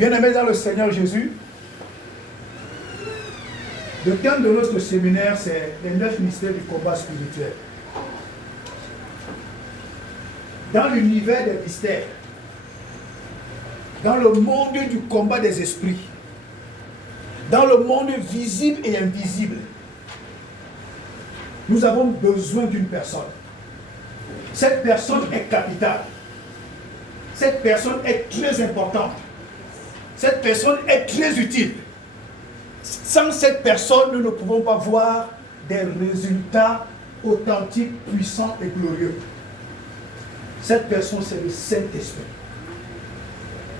Bien-aimés dans le Seigneur Jésus, le thème de notre séminaire, c'est les 9 mystères du combat spirituel. Dans l'univers des mystères, dans le monde du combat des esprits, dans le monde visible et invisible, nous avons besoin d'une personne. Cette personne est capitale. Cette personne est très importante. Cette personne est très utile. Sans cette personne, nous ne pouvons pas voir des résultats authentiques, puissants et glorieux. Cette personne, c'est le Saint-Esprit.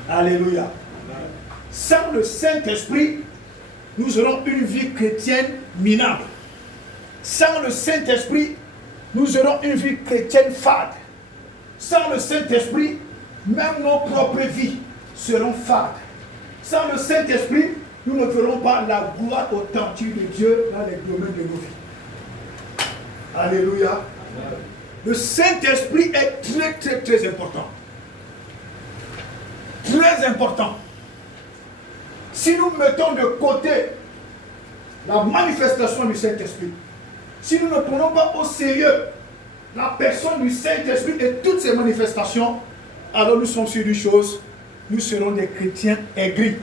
Alléluia. Sans le Saint-Esprit, nous aurons une vie chrétienne minable. Sans le Saint-Esprit, nous aurons une vie chrétienne fade. Sans le Saint-Esprit, même nos propres vies seront fades. Sans le Saint-Esprit, nous ne verrons pas la gloire authentique de Dieu dans les domaines de nos vies. Alléluia. Le Saint-Esprit est très, très, très important. Très important. Si nous mettons de côté la manifestation du Saint-Esprit, si nous ne prenons pas au sérieux la personne du Saint-Esprit et toutes ses manifestations, alors nous sommes sûrs d'une chose, nous serons des chrétiens aigris.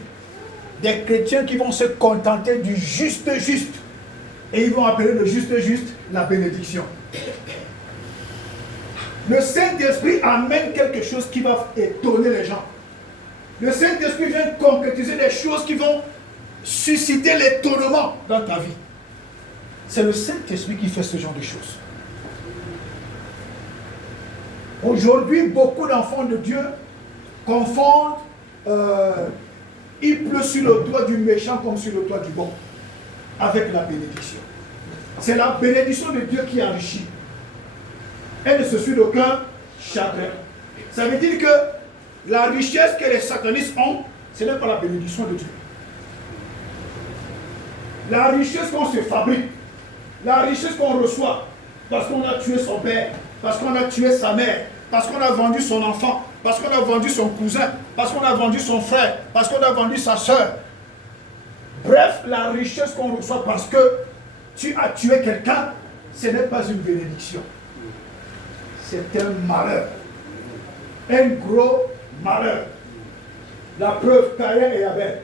Des chrétiens qui vont se contenter du juste. Et ils vont appeler le juste la bénédiction. Le Saint-Esprit amène quelque chose qui va étonner les gens. Le Saint-Esprit vient concrétiser des choses qui vont susciter l'étonnement dans ta vie. C'est le Saint-Esprit qui fait ce genre de choses. Aujourd'hui, beaucoup d'enfants de Dieu confondent il pleut sur le toit du méchant comme sur le toit du bon, avec la bénédiction. C'est la bénédiction de Dieu qui enrichit. Elle ne se suit d'aucun chagrin. Ça veut dire que la richesse que les satanistes ont, ce n'est pas la bénédiction de Dieu. La richesse qu'on se fabrique, la richesse qu'on reçoit, parce qu'on a tué son père, parce qu'on a tué sa mère, parce qu'on a vendu son enfant, parce qu'on a vendu son cousin, parce qu'on a vendu son frère, parce qu'on a vendu sa soeur. Bref, la richesse qu'on reçoit parce que tu as tué quelqu'un, ce n'est pas une bénédiction. C'est un malheur. Un gros malheur. La preuve, Caïn et Abel.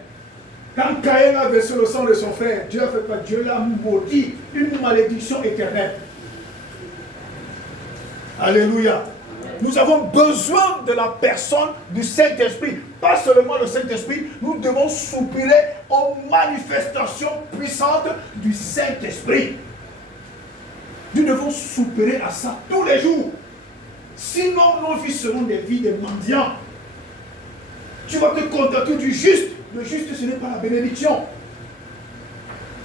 Quand Caïn a versé le sang de son frère, Dieu a fait pas, Dieu l'a maudit, une malédiction éternelle. Alléluia. Nous avons besoin de la personne du Saint-Esprit. Pas seulement le Saint-Esprit, nous devons soupirer aux manifestations puissantes du Saint-Esprit. Nous devons soupirer à ça tous les jours. Sinon, nos vies seront des vies de mendiants. Tu vas te contenter du juste. Le juste, ce n'est pas la bénédiction.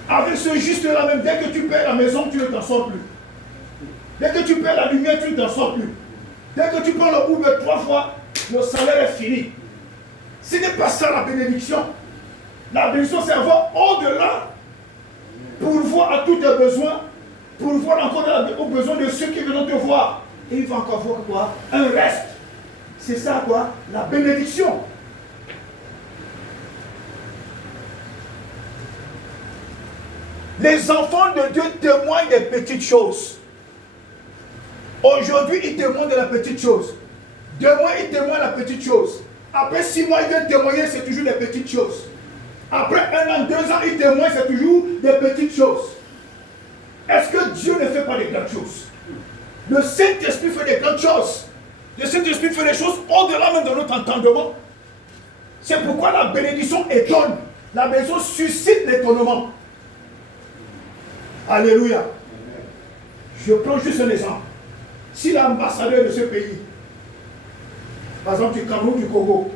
Avec ce juste-là même, dès que tu perds la maison, tu ne t'en sors plus. Dès que tu perds la lumière, tu ne t'en sors plus. Dès que tu prends le Uber 3 fois, le salaire est fini. Ce n'est pas ça la bénédiction. La bénédiction, c'est avoir au-delà, pourvoir à tous tes besoins, pourvoir encore aux besoins de ceux qui viennent te voir. Et il va encore voir quoi? Un reste. C'est ça quoi? La bénédiction. Les enfants de Dieu témoignent des petites choses. Aujourd'hui, ils témoignent de la petite chose. Demain, ils témoignent de la petite chose. Après 6 mois, ils viennent témoigner, c'est toujours des petites choses. Après 1 an, 2 ans, ils témoignent, c'est toujours des petites choses. Est-ce que Dieu ne fait pas des grandes choses? Le Saint-Esprit fait des grandes choses. Le Saint-Esprit fait des choses au-delà même de notre entendement. C'est pourquoi la bénédiction étonne. La bénédiction suscite l'étonnement. Alléluia. Je prends juste un exemple. Si l'ambassadeur de ce pays, par exemple du Cameroun, du Congo,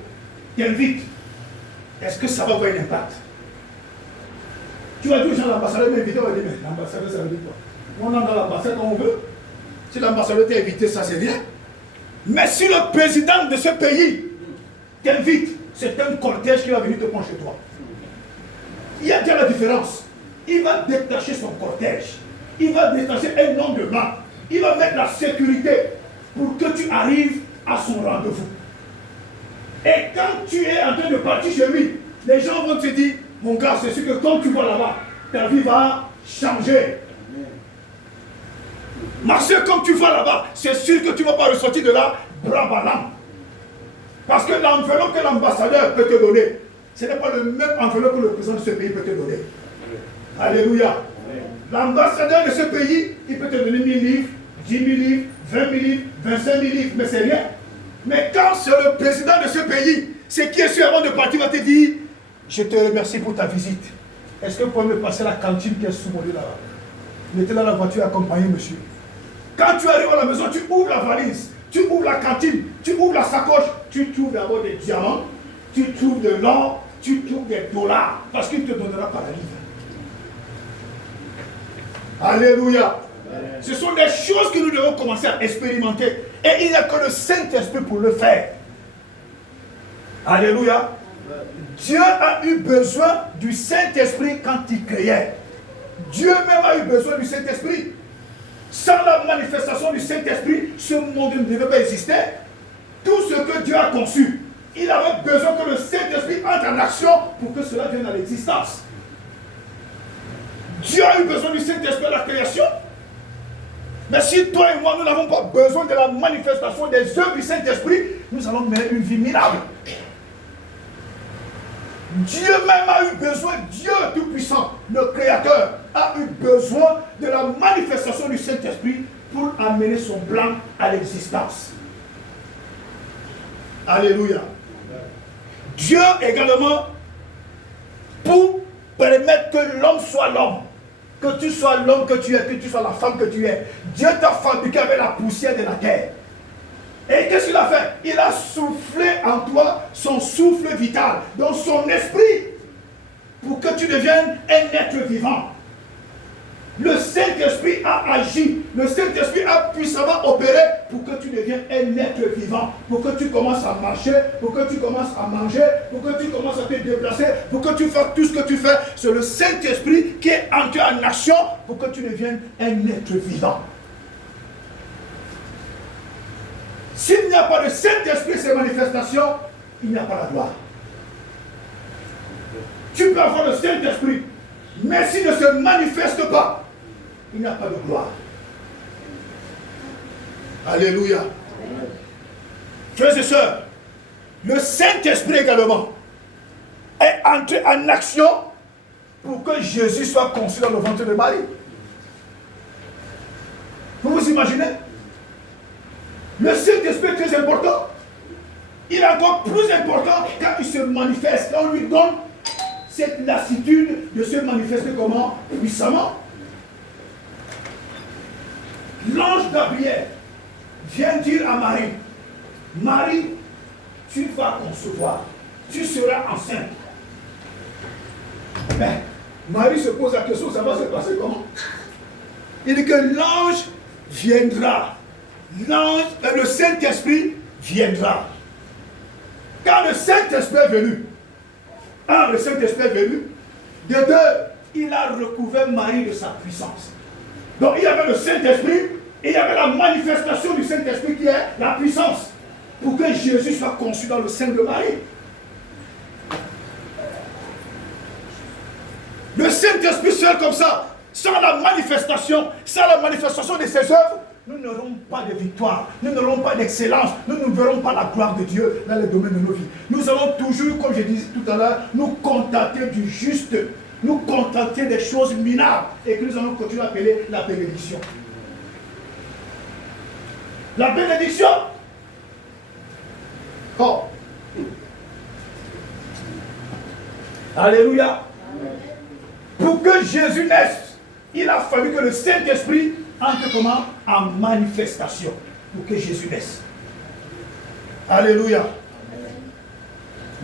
t'invite, est-ce que ça va avoir un impact? Tu vas dire aux gens, l'ambassadeur m'a invité, on va dire, mais l'ambassadeur, ça veut dire quoi? On entre dans l'ambassade quand on veut. Si l'ambassadeur t'a invité, ça c'est bien. Mais si le président de ce pays t'invite, c'est un cortège qui va venir te prendre chez toi. Il y a déjà la différence. Il va détacher son cortège. Il va détacher un homme de main. Il va mettre la sécurité pour que tu arrives à son rendez-vous. Et quand tu es en train de partir chez lui, les gens vont te dire, mon gars, c'est sûr que quand tu vas là-bas, ta vie va changer. Ma soeur, quand tu vas là-bas, c'est sûr que tu ne vas pas ressortir de là, bras ballants. Parce que l'enveloppe que l'ambassadeur peut te donner, ce n'est pas le même enveloppe que le président de ce pays peut te donner. Alléluia. L'ambassadeur de ce pays, il peut te donner 1000 livres, 10 000 livres, 20 000 livres, 25 000 livres, mais c'est rien. Mais quand c'est le président de ce pays, c'est qui est sûr avant de partir, va te dire, je te remercie pour ta visite. Est-ce que vous pouvez me passer la cantine qui est sous mon lit là-bas? Il était dans la voiture accompagné, monsieur. Quand tu arrives à la maison, tu ouvres la valise, tu ouvres la cantine, tu ouvres la sacoche, tu trouves d'abord des diamants, tu trouves de l'or, tu trouves des dollars, parce qu'il te donnera par la livre. Alléluia. Ce sont des choses que nous devons commencer à expérimenter. Et il n'y a que le Saint-Esprit pour le faire. Alléluia. Dieu a eu besoin du Saint-Esprit quand il créait. Dieu même a eu besoin du Saint-Esprit. Sans la manifestation du Saint-Esprit, ce monde ne devait pas exister. Tout ce que Dieu a conçu, il avait besoin que le Saint-Esprit entre en action pour que cela vienne à l'existence. Dieu a eu besoin du Saint-Esprit à la création. Mais si toi et moi, nous n'avons pas besoin de la manifestation des œuvres du Saint-Esprit, nous allons mener une vie minable. Dieu même a eu besoin, Dieu Tout-Puissant, le Créateur, a eu besoin de la manifestation du Saint-Esprit pour amener son plan à l'existence. Alléluia. Dieu également, pour permettre que l'homme soit l'homme, que tu sois l'homme que tu es, que tu sois la femme que tu es, Dieu t'a fabriqué avec la poussière de la terre. Et qu'est-ce qu'il a fait? Il a soufflé en toi son souffle vital, dans son esprit, pour que tu deviennes un être vivant. Le Saint-Esprit a agi, le Saint-Esprit a puissamment opéré pour que tu deviennes un être vivant, pour que tu commences à marcher, pour que tu commences à manger, pour que tu commences à te déplacer, pour que tu fasses tout ce que tu fais. C'est le Saint-Esprit qui est entré en action pour que tu deviennes un être vivant. S'il n'y a pas de Saint-Esprit, ces manifestations, il n'y a pas la gloire. Tu peux avoir le Saint-Esprit, mais s'il ne se manifeste pas, il n'y a pas de gloire. Alléluia. Frères et sœurs, le Saint-Esprit également est entré en action pour que Jésus soit conçu dans le ventre de Marie. Vous vous imaginez? Le Saint-Esprit est très important. Il est encore plus important quand il se manifeste. On lui donne cette lassitude de se manifester comment? Puissamment. L'ange Gabriel vient dire à Marie, Marie, tu vas concevoir, tu seras enceinte. Mais Marie se pose la question, ça va se passer comment? Il dit que l'ange viendra. L'ange, le Saint-Esprit viendra. Quand le Saint-Esprit est venu, le Saint-Esprit est venu, de deux, il a recouvert Marie de sa puissance. Donc il y avait le Saint-Esprit et il y avait la manifestation du Saint-Esprit qui est la puissance pour que Jésus soit conçu dans le sein de Marie. Le Saint-Esprit seul comme ça, sans la manifestation de ses œuvres, nous n'aurons pas de victoire, nous n'aurons pas d'excellence, nous ne verrons pas la gloire de Dieu dans le domaine de nos vies. Nous allons toujours, comme je disais tout à l'heure, nous contenter du juste, nous contenter des choses minables et que nous allons continuer à appeler la bénédiction. La bénédiction. Oh. Alléluia. Pour que Jésus naisse, il a fallu que le Saint-Esprit entre comment? En manifestation. Pour que Jésus naisse. Alléluia.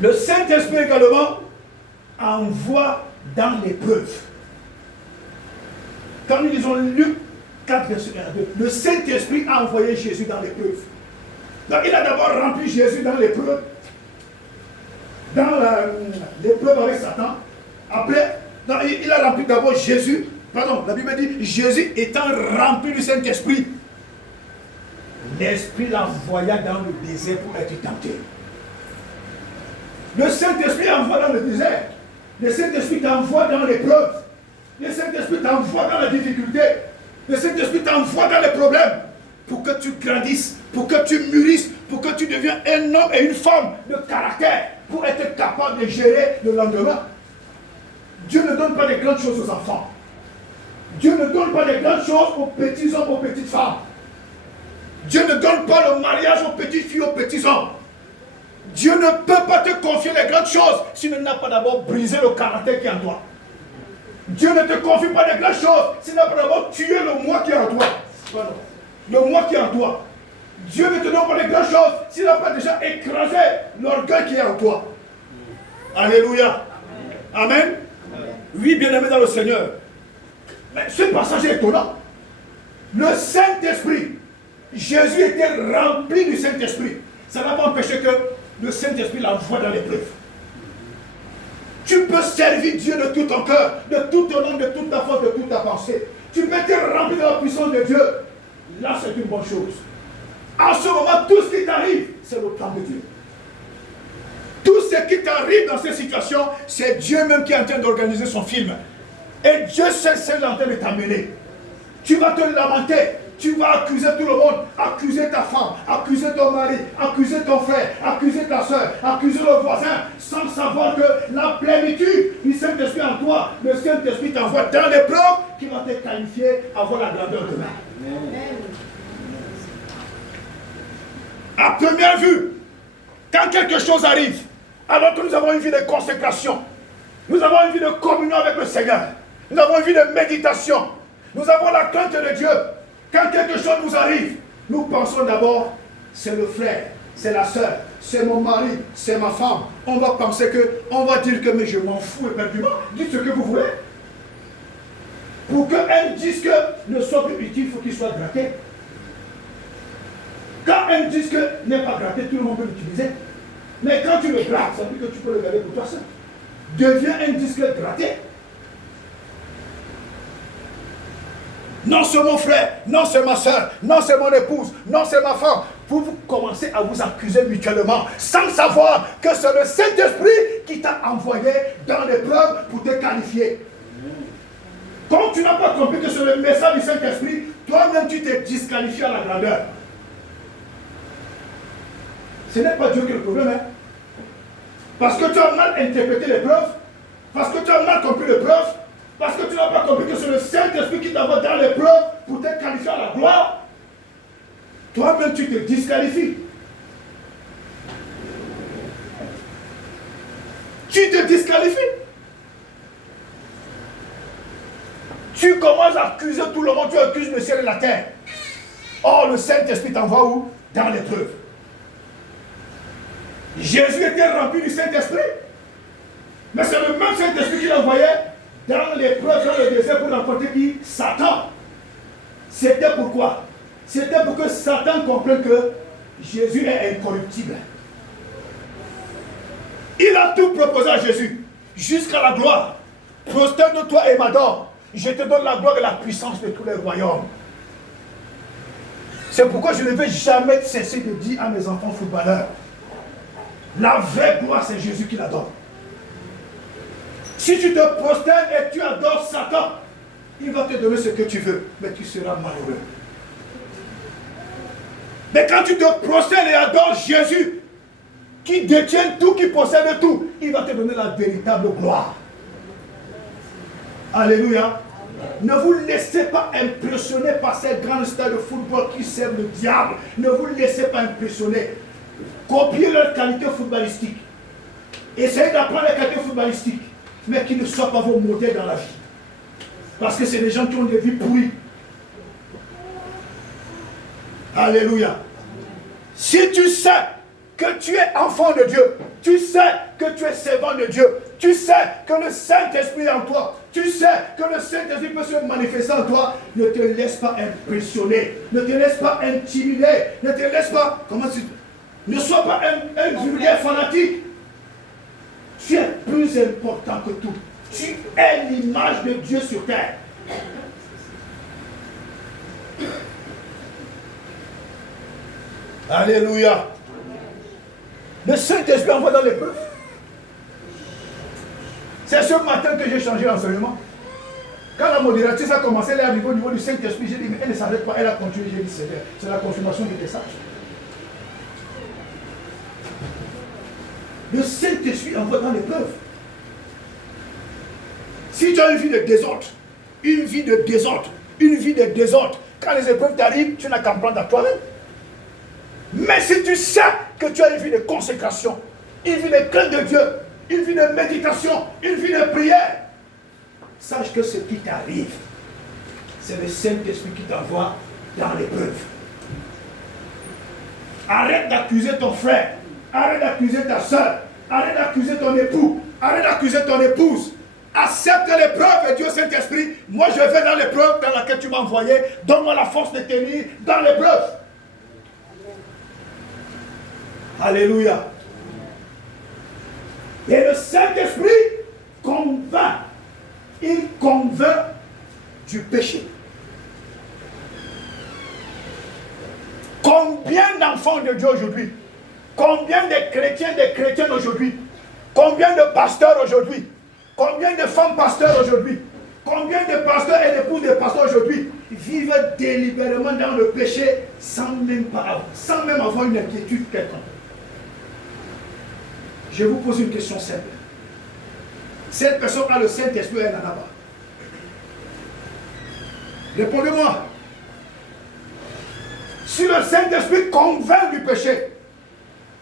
Le Saint-Esprit également envoie dans l'épreuve. Quand nous lisons Luc 4, verset 1 à 2, le Saint-Esprit a envoyé Jésus dans l'épreuve. Donc il a d'abord rempli Jésus dans l'épreuve. Dans l'épreuve avec Satan. Après, il a rempli d'abord Jésus. Pardon, la Bible dit, Jésus étant rempli du Saint-Esprit, l'Esprit l'envoya dans le désert pour être tenté. Le Saint-Esprit envoie dans le désert. Le Saint-Esprit t'envoie dans l'épreuve. Le Saint-Esprit t'envoie dans la difficulté. Le Saint-Esprit t'envoie dans les problèmes pour que tu grandisses, pour que tu mûrisses, pour que tu deviennes un homme et une femme de caractère, pour être capable de gérer le lendemain. Dieu ne donne pas de grandes choses aux enfants. Dieu ne donne pas de grandes choses aux petits hommes, aux petites femmes. Dieu ne donne pas le mariage aux petites filles, aux petits hommes. Dieu ne peut pas te confier les grandes choses s'il n'a pas d'abord brisé le caractère qui est en toi. Dieu ne te confie pas les grandes choses s'il n'a pas d'abord tué le moi qui est en toi. Le moi qui est en toi. Dieu ne te donne pas les grandes choses s'il n'a pas déjà écrasé l'orgueil qui est en toi. Alléluia. Amen. Oui, bien-aimé dans le Seigneur. Mais ce passage est étonnant. Le Saint-Esprit, Jésus était rempli du Saint-Esprit. Ça n'a pas empêché que le Saint-Esprit l'envoie dans l'épreuve. Tu peux servir Dieu de tout ton cœur, de tout ton âme, de toute ta force, de toute ta pensée. Tu peux être rempli de la puissance de Dieu. Là, c'est une bonne chose. En ce moment, tout ce qui t'arrive, c'est le plan de Dieu. Tout ce qui t'arrive dans ces situations, c'est Dieu même qui est en train d'organiser son film. Et Dieu sait ce qu'il est en train de t'amener. Tu vas te lamenter. Tu vas accuser tout le monde, accuser ta femme, accuser ton mari, accuser ton frère, accuser ta soeur, accuser le voisin, sans savoir que la plénitude du Saint-Esprit en toi, le Saint-Esprit t'envoie dans l'épreuve qui va te qualifier à avoir la grandeur demain. À première vue, quand quelque chose arrive, alors que nous avons une vie de consécration, nous avons une vie de communion avec le Seigneur, nous avons une vie de méditation, nous avons la crainte de Dieu. Quand quelque chose nous arrive, nous pensons d'abord, c'est le frère, c'est la soeur, c'est mon mari, c'est ma femme. On va penser que, on va dire que mais je m'en fous éperdument. Dites ce que vous voulez. Pour qu'un disque ne soit plus utile, il faut qu'il soit gratté. Quand un disque n'est pas gratté, tout le monde peut l'utiliser. Mais quand tu le grattes, ça veut dire que tu peux le garder pour toi seul. Deviens un disque gratté. Non, c'est mon frère, non, c'est ma soeur, non, c'est mon épouse, non, c'est ma femme. Vous commencez à vous accuser mutuellement sans savoir que c'est le Saint-Esprit qui t'a envoyé dans l'épreuve pour te qualifier. Comme tu n'as pas compris que c'est le message du Saint-Esprit, toi-même tu t'es disqualifié à la grandeur. Ce n'est pas Dieu qui est le problème, hein? Parce que tu as mal interprété l'épreuve, parce que tu as mal compris l'épreuve, parce que tu n'as pas compris que c'est le Saint-Esprit qui t'envoie dans l'épreuve pour te qualifier à la gloire. Toi-même, tu te disqualifies. Tu te disqualifies. Tu commences à accuser tout le monde, tu accuses le ciel et la terre. Or, le Saint-Esprit t'envoie où? Dans l'épreuve. Jésus était rempli du Saint-Esprit. Mais c'est le même Saint-Esprit qui l'envoyait dans l'épreuve, dans le désert pour rencontrer qui? Satan. C'était pourquoi? C'était pour que Satan comprenne que Jésus est incorruptible. Il a tout proposé à Jésus, jusqu'à la gloire. Prosterne-toi et m'adore. Je te donne la gloire et la puissance de tous les royaumes. C'est pourquoi je ne vais jamais cesser de dire à mes enfants footballeurs, la vraie gloire, c'est Jésus qui la donne. Si tu te prosternes et tu adores Satan, il va te donner ce que tu veux, mais tu seras malheureux. Mais quand tu te prosternes et adores Jésus, qui détient tout, qui possède tout, il va te donner la véritable gloire. Alléluia. Ne vous laissez pas impressionner par ces grands stars de football qui servent le diable. Ne vous laissez pas impressionner. Copiez leur qualité footballistique. Essayez d'apprendre les qualités footballistiques, mais qui ne soient pas vos modèles dans la vie. Parce que c'est des gens qui ont des vies pourries. Alléluia. Si tu sais que tu es enfant de Dieu, tu sais que tu es servant de Dieu, tu sais que le Saint-Esprit est en toi, tu sais que le Saint-Esprit peut se manifester en toi, ne te laisse pas impressionner, ne te laisse pas intimider, ne te laisse pas, ne sois pas un vulgaire fanatique. Tu es plus important que tout. Tu es l'image de Dieu sur terre. Alléluia. Le Saint-Esprit envoie dans l'épreuve. C'est ce matin que j'ai changé l'enseignement. Quand la modératrice a commencé, elle est arrivée au niveau du Saint-Esprit. J'ai dit, mais elle ne s'arrête pas, elle a continué. J'ai dit, c'est la confirmation du message. Le Saint-Esprit envoie dans l'épreuve. Si tu as une vie de désordre, une vie de désordre, une vie de désordre, quand les épreuves t'arrivent, tu n'as qu'à prendre à toi-même. Mais si tu sais que tu as une vie de consécration, une vie de crainte de Dieu, une vie de méditation, une vie de prière, sache que ce qui t'arrive, c'est le Saint-Esprit qui t'envoie dans l'épreuve. Arrête d'accuser ton frère, arrête d'accuser ta soeur, arrête d'accuser ton époux, arrête d'accuser ton épouse. Accepte l'épreuve, Dieu Saint-Esprit. Moi, je vais dans l'épreuve dans laquelle tu m'as envoyé. Donne-moi la force de tenir dans l'épreuve. Alléluia. Et le Saint-Esprit convainc. Il convainc du péché. Combien d'enfants de Dieu aujourd'hui? Combien de chrétiens, de chrétiennes aujourd'hui? Combien de pasteurs aujourd'hui? Combien de femmes pasteurs aujourd'hui? Combien de pasteurs et d'épouses de pasteurs aujourd'hui vivent délibérément dans le péché sans même avoir une inquiétude quelconque? Je vous pose une question simple. Cette personne a le Saint-Esprit, elle n'en a pas. Répondez-moi. Si le Saint-Esprit convainc du péché,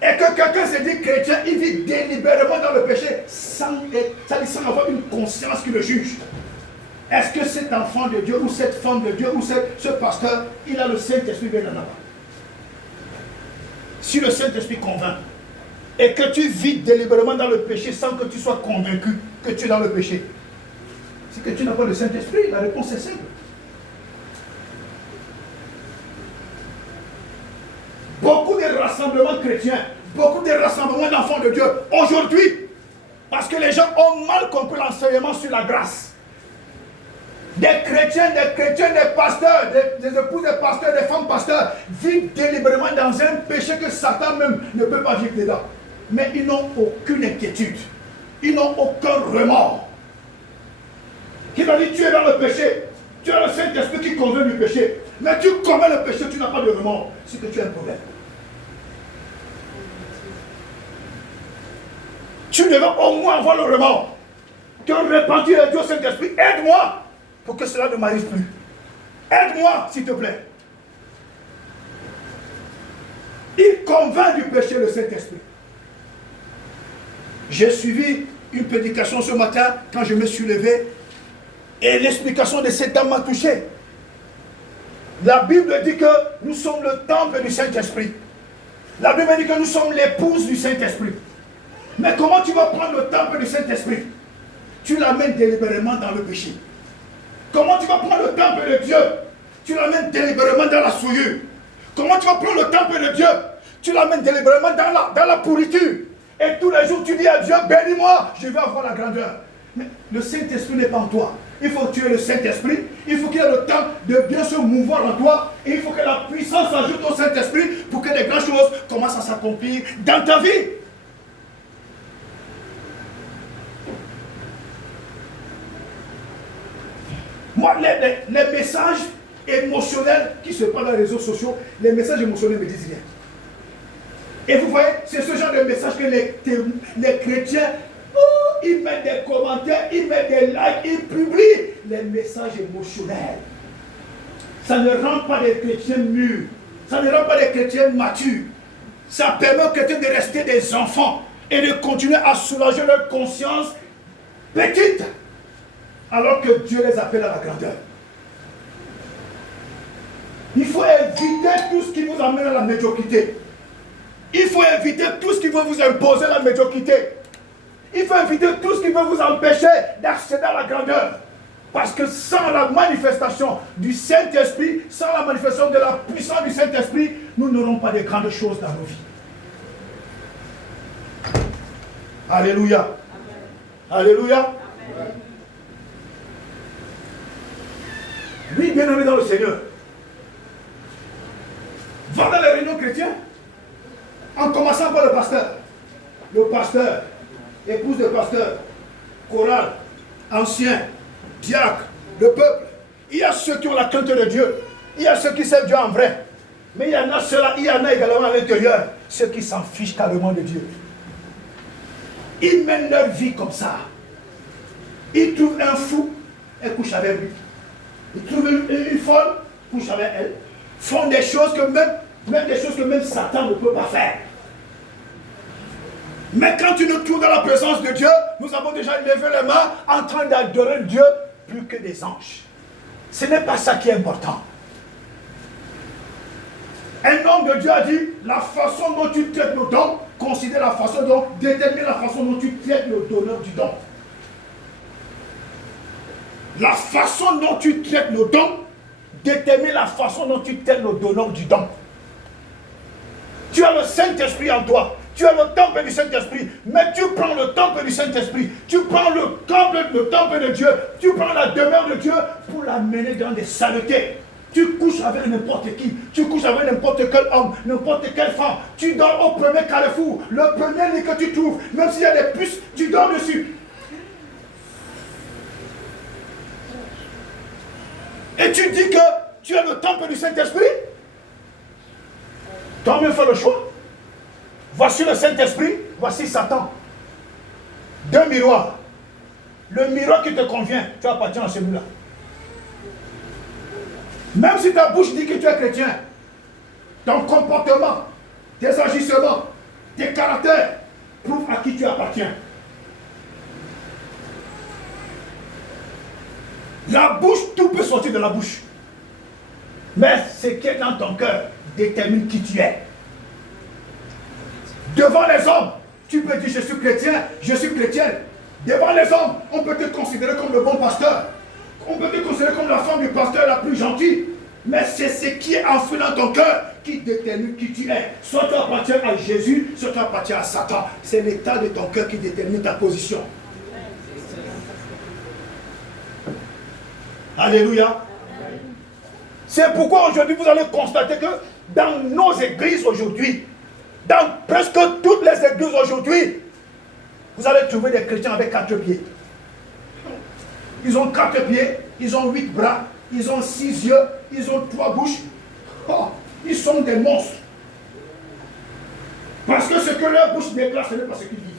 et que quelqu'un se dit chrétien, il vit délibérément dans le péché sans avoir une conscience qui le juge. Est-ce que cet enfant de Dieu, ou cette femme de Dieu, ou ce pasteur, il a le Saint-Esprit, il n'en a pas? Si le Saint-Esprit convainc, et que tu vis délibérément dans le péché sans que tu sois convaincu que tu es dans le péché, c'est que tu n'as pas le Saint-Esprit. La réponse est simple. Beaucoup de rassemblements chrétiens, beaucoup de rassemblements d'enfants de Dieu aujourd'hui, parce que les gens ont mal compris l'enseignement sur la grâce. Des chrétiens, des pasteurs, des épouses de pasteurs, des femmes pasteurs vivent délibérément dans un péché que Satan même ne peut pas vivre dedans. Mais ils n'ont aucune inquiétude. Ils n'ont aucun remords. Qui va dire, tu es dans le péché. Tu as le Saint-Esprit qui convainc du péché. Mais tu commets le péché, tu n'as pas de remords. C'est que tu as un problème. Tu devais au moins avoir le remords. Te repentir à Dieu Saint-Esprit. Aide-moi pour que cela ne m'arrive plus. Aide-moi, s'il te plaît. Il convainc du péché le Saint-Esprit. J'ai suivi une prédication ce matin quand je me suis levé et l'explication de cette dame m'a touché. La Bible dit que nous sommes le temple du Saint-Esprit. La Bible dit que nous sommes l'épouse du Saint-Esprit. Mais comment tu vas prendre le temple du Saint-Esprit? Tu l'amènes délibérément dans le péché. Comment tu vas prendre le temple de Dieu? Tu l'amènes délibérément dans la souillure. Comment tu vas prendre le temple de Dieu? Tu l'amènes délibérément dans la pourriture. Et tous les jours tu dis à Dieu, bénis-moi, je vais avoir la grandeur. Mais le Saint-Esprit n'est pas en toi. Il faut que tu aies le Saint-Esprit. Il faut qu'il ait le temps de bien se mouvoir en toi. Et il faut que la puissance ajoute au Saint-Esprit pour que les grandes choses commencent à s'accomplir dans ta vie. Moi, les messages émotionnels qui se passent dans les réseaux sociaux, les messages émotionnels ne me disent rien. Et vous voyez, c'est ce genre de message que les chrétiens, ils mettent des commentaires, ils mettent des likes, ils publient les messages émotionnels. Ça ne rend pas des chrétiens mûrs, ça ne rend pas des chrétiens matures. Ça permet aux chrétiens de rester des enfants et de continuer à soulager leur conscience petite, alors que Dieu les appelle à la grandeur. Il faut éviter tout ce qui vous amène à la médiocrité. Il faut éviter tout ce qui veut vous imposer la médiocrité. Il faut éviter tout ce qui veut vous empêcher d'accéder à la grandeur. Parce que sans la manifestation du Saint-Esprit, sans la manifestation de la puissance du Saint-Esprit, nous n'aurons pas de grandes choses dans nos vies. Alléluia. Amen. Alléluia. Amen. Oui, bien-aimé dans le Seigneur. Va dans les réunions chrétiennes. En commençant par le pasteur, épouse de pasteur, chorale, anciens, diacres, le peuple. Il y a ceux qui ont la crainte de Dieu. Il y a ceux qui servent Dieu en vrai. Mais il y en a ceux-là, il y en a également à l'intérieur, ceux qui s'en fichent carrément de Dieu. Ils mènent leur vie comme ça. Ils trouvent un fou, et couchent avec lui. Ils trouvent une folle, couchent avec elle. Font des choses que même Satan ne peut pas faire. Mais quand tu nous trouves dans la présence de Dieu, nous avons déjà levé les mains en train d'adorer Dieu plus que des anges. Ce n'est pas ça qui est important. Un homme de Dieu a dit, la façon dont tu traites nos dons, considère la façon dont, détermine la façon dont tu traites le donneur du don. La façon dont tu traites nos dons, détermine la façon dont tu traites le donneur du don. Tu as le Saint-Esprit en toi. Tu as le temple du Saint-Esprit, mais tu prends le temple du Saint-Esprit, tu prends le temple de Dieu, tu prends la demeure de Dieu pour l'amener dans des saletés. Tu couches avec n'importe qui, tu couches avec n'importe quel homme, n'importe quelle femme, tu dors au premier carrefour, le premier lit que tu trouves, même s'il y a des puces, tu dors dessus. Et tu dis que tu es le temple du Saint-Esprit? Toi-même fais le choix. Voici le Saint-Esprit, voici Satan. Deux miroirs. Le miroir qui te convient, tu appartiens à celui-là. Même si ta bouche dit que tu es chrétien, ton comportement, tes agissements, tes caractères prouvent à qui tu appartiens. La bouche, tout peut sortir de la bouche. Mais ce qui est dans ton cœur détermine qui tu es. Devant les hommes, tu peux dire je suis chrétien, je suis chrétienne. Devant les hommes, on peut te considérer comme le bon pasteur. On peut te considérer comme la femme du pasteur la plus gentille. Mais c'est ce qui est enfoui dans ton cœur qui détermine qui tu es. Soit tu appartiens à Jésus, soit tu appartiens à Satan. C'est l'état de ton cœur qui détermine ta position. Alléluia. C'est pourquoi aujourd'hui vous allez constater que dans nos églises aujourd'hui, dans presque toutes les églises aujourd'hui, vous allez trouver des chrétiens avec 4 pieds. Ils ont 4 pieds, ils ont 8 bras, ils ont 6 yeux, ils ont 3 bouches. Oh, ils sont des monstres. Parce que ce que leur bouche déclare, ce n'est pas ce qu'ils vivent.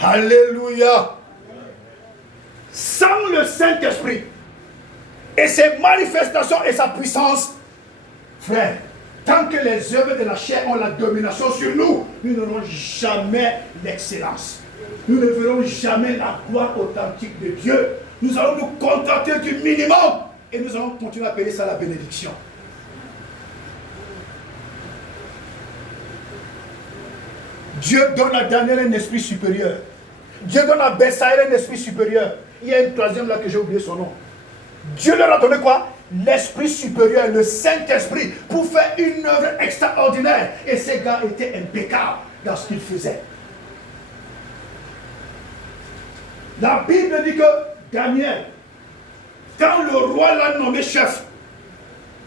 Alléluia. Sans le Saint-Esprit et ses manifestations et sa puissance, frère, tant que les œuvres de la chair ont la domination sur nous, nous n'aurons jamais l'excellence. Nous ne verrons jamais la gloire authentique de Dieu. Nous allons nous contenter du minimum et nous allons continuer à payer ça la bénédiction. Dieu donne à Daniel un esprit supérieur. Dieu donne à Bessaïe un esprit supérieur. Il y a une troisième là que j'ai oublié son nom. Dieu leur a donné quoi? L'esprit supérieur, le Saint-Esprit, pour faire une œuvre extraordinaire. Et ces gars étaient impeccables dans ce qu'ils faisaient. La Bible dit que Daniel, quand le roi l'a nommé chef,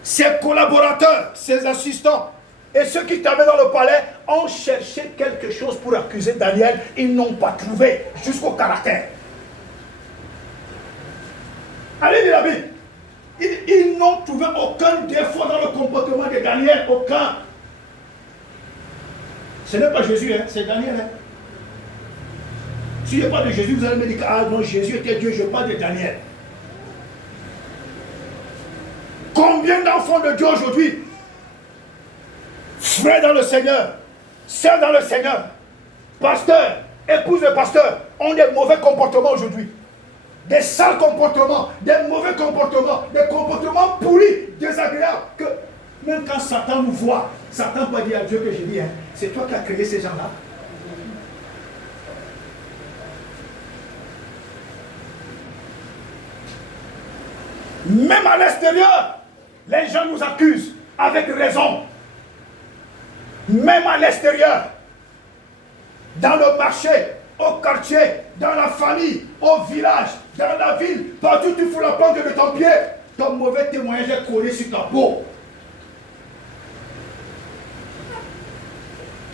ses collaborateurs, ses assistants et ceux qui étaient dans le palais ont cherché quelque chose pour accuser Daniel. Ils n'ont pas trouvé, jusqu'au caractère. Allez lire la Bible. Ils n'ont trouvé aucun défaut dans le comportement de Daniel, aucun. Ce n'est pas Jésus, hein, c'est Daniel. Hein. Si je parle de Jésus, vous allez me dire que ah non, Jésus était Dieu, je parle de Daniel. Combien d'enfants de Dieu aujourd'hui, frères dans le Seigneur, sœurs dans le Seigneur, pasteurs, épouses de pasteurs, ont des mauvais comportements aujourd'hui. Des sales comportements, des mauvais comportements, des comportements pourris, désagréables, que même quand Satan nous voit, Satan peut dire à Dieu que j'ai dit, hein, c'est toi qui as créé ces gens-là. Même à l'extérieur, les gens nous accusent avec raison. Même à l'extérieur, dans le marché, au quartier, dans la famille, au village, dans la ville, partout tu fous la plante de ton pied, ton mauvais témoignage est collé sur ta peau.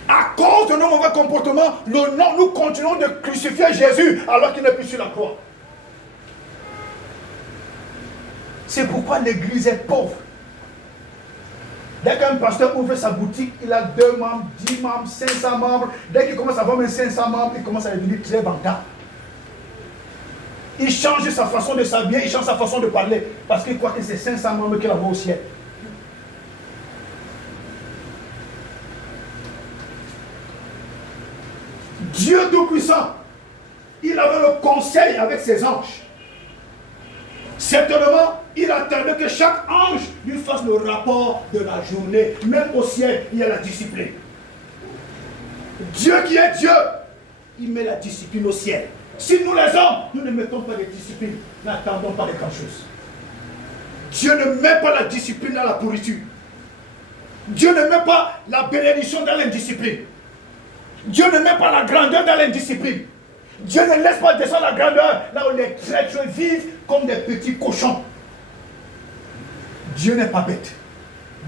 À cause cause de nos mauvais comportements, nous continuons de crucifier Jésus alors qu'il n'est plus sur la croix. C'est pourquoi l'église est pauvre. Dès qu'un pasteur ouvre sa boutique, il a 2 membres, 10 membres, 500 membres. Dès qu'il commence à avoir 500 membres, il commence à devenir très rentable. Il change sa façon de s'habiller, il change sa façon de parler. Parce qu'il croit que c'est 500 membres qu'il envoie au ciel. Dieu Tout-Puissant, il avait le conseil avec ses anges. Certainement, il attendait que chaque ange lui fasse le rapport de la journée. Même au ciel, il y a la discipline. Dieu qui est Dieu, il met la discipline au ciel. Si nous les hommes, nous ne mettons pas de discipline, n'attendons pas de grand-chose. Dieu ne met pas la discipline dans la pourriture. Dieu ne met pas la bénédiction dans l'indiscipline. Dieu ne met pas la grandeur dans l'indiscipline. Dieu ne laisse pas descendre la grandeur là où les traîtres vivent comme des petits cochons. Dieu n'est pas bête.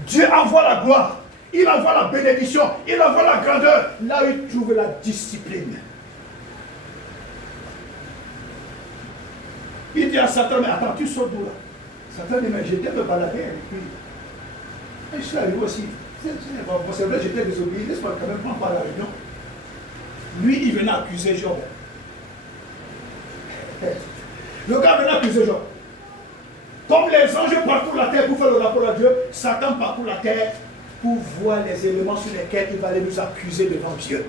Dieu envoie la gloire, il envoie la bénédiction, il envoie la grandeur là où il trouve la discipline. Il dit à Satan, mais attends, tu sors d'où là? Satan dit, mais j'étais me balader avec lui. Et je suis arrivé aussi. C'est vrai, j'étais désobéi, laisse-moi quand même prendre par la réunion. Lui, il venait accuser Job. Le gars venait accuser Job. Comme les anges parcourent la terre pour faire le rapport à Dieu, Satan parcourt la terre pour voir les éléments sur lesquels il va aller nous accuser devant Dieu.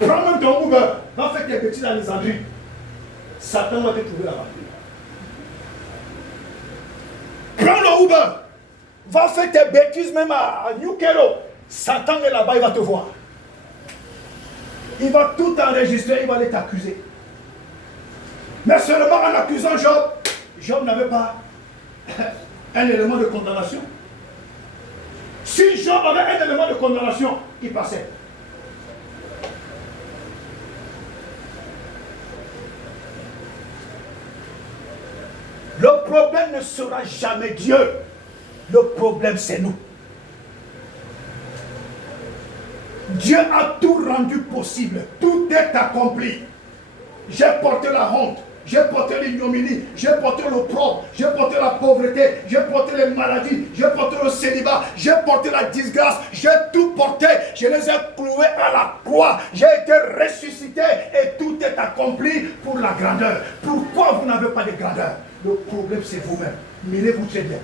Prends même ton Uber, va faire tes bêtises à Alexandrie. Satan va te trouver là-bas. Prends le Uber, va faire tes bêtises même à New Kero. Satan est là-bas, il va te voir. Il va tout enregistrer, il va aller t'accuser. Mais seulement en accusant Job, Job n'avait pas un élément de condamnation. Si Job avait un élément de condamnation, il passait. Le problème ne sera jamais Dieu. Le problème, c'est nous. Dieu a tout rendu possible. Tout est accompli. J'ai porté la honte. J'ai porté l'ignominie. J'ai porté l'opprobre. J'ai porté la pauvreté. J'ai porté les maladies. J'ai porté le célibat. J'ai porté la disgrâce. J'ai tout porté. Je les ai cloués à la croix. J'ai été ressuscité. Et tout est accompli pour la grandeur. Pourquoi vous n'avez pas de grandeur? Le problème, c'est vous-même. Mirez-vous très bien.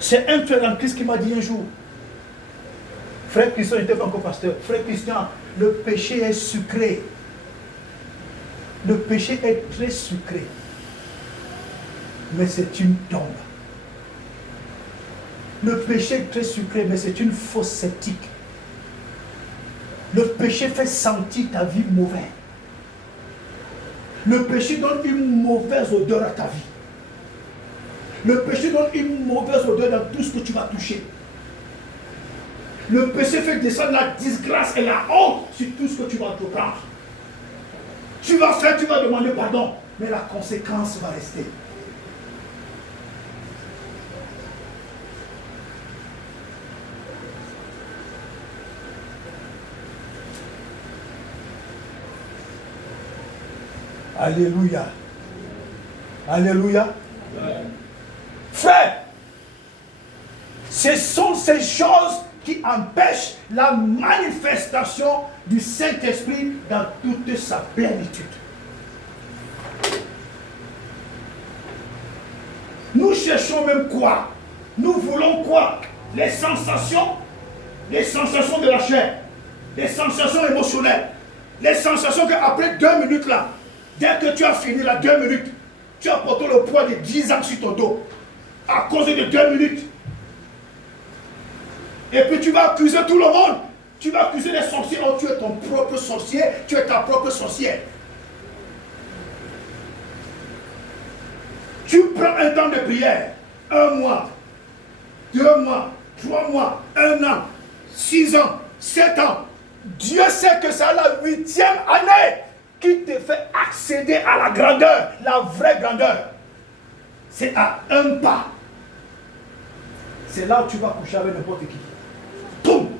C'est un frère en Christ qui m'a dit un jour, frère Christian était encore pasteur, frère Christian, le péché est sucré. Le péché est très sucré. Mais c'est une tombe. Le péché est très sucré, mais c'est une fausse sceptique. Le péché fait sentir ta vie mauvaise. Le péché donne une mauvaise odeur à ta vie. Le péché donne une mauvaise odeur dans tout ce que tu vas toucher. Le péché fait descendre la disgrâce et la honte sur tout ce que tu vas entreprendre. Tu vas faire, tu vas demander pardon, mais la conséquence va rester. Alléluia. Alléluia. Ouais. Frère, ce sont ces choses qui empêchent la manifestation du Saint-Esprit dans toute sa plénitude. Nous cherchons même quoi? Nous voulons quoi? Les sensations de la chair, les sensations émotionnelles, les sensations qu'après 2 minutes là, dès que tu as fini là 2 minutes, tu as porté le poids de 10 ans sur ton dos. À cause de 2 minutes. Et puis tu vas accuser tout le monde. Tu vas accuser les sorciers. Oh, tu es ton propre sorcier. Tu es ta propre sorcière. Tu prends un temps de prière. 1 mois. 2 mois. 3 mois. 1 an. 6 ans. 7 ans. Dieu sait que c'est la 8e année. qui te fait accéder à la grandeur, la vraie grandeur, c'est à un pas. C'est là où tu vas coucher avec n'importe qui. Tout.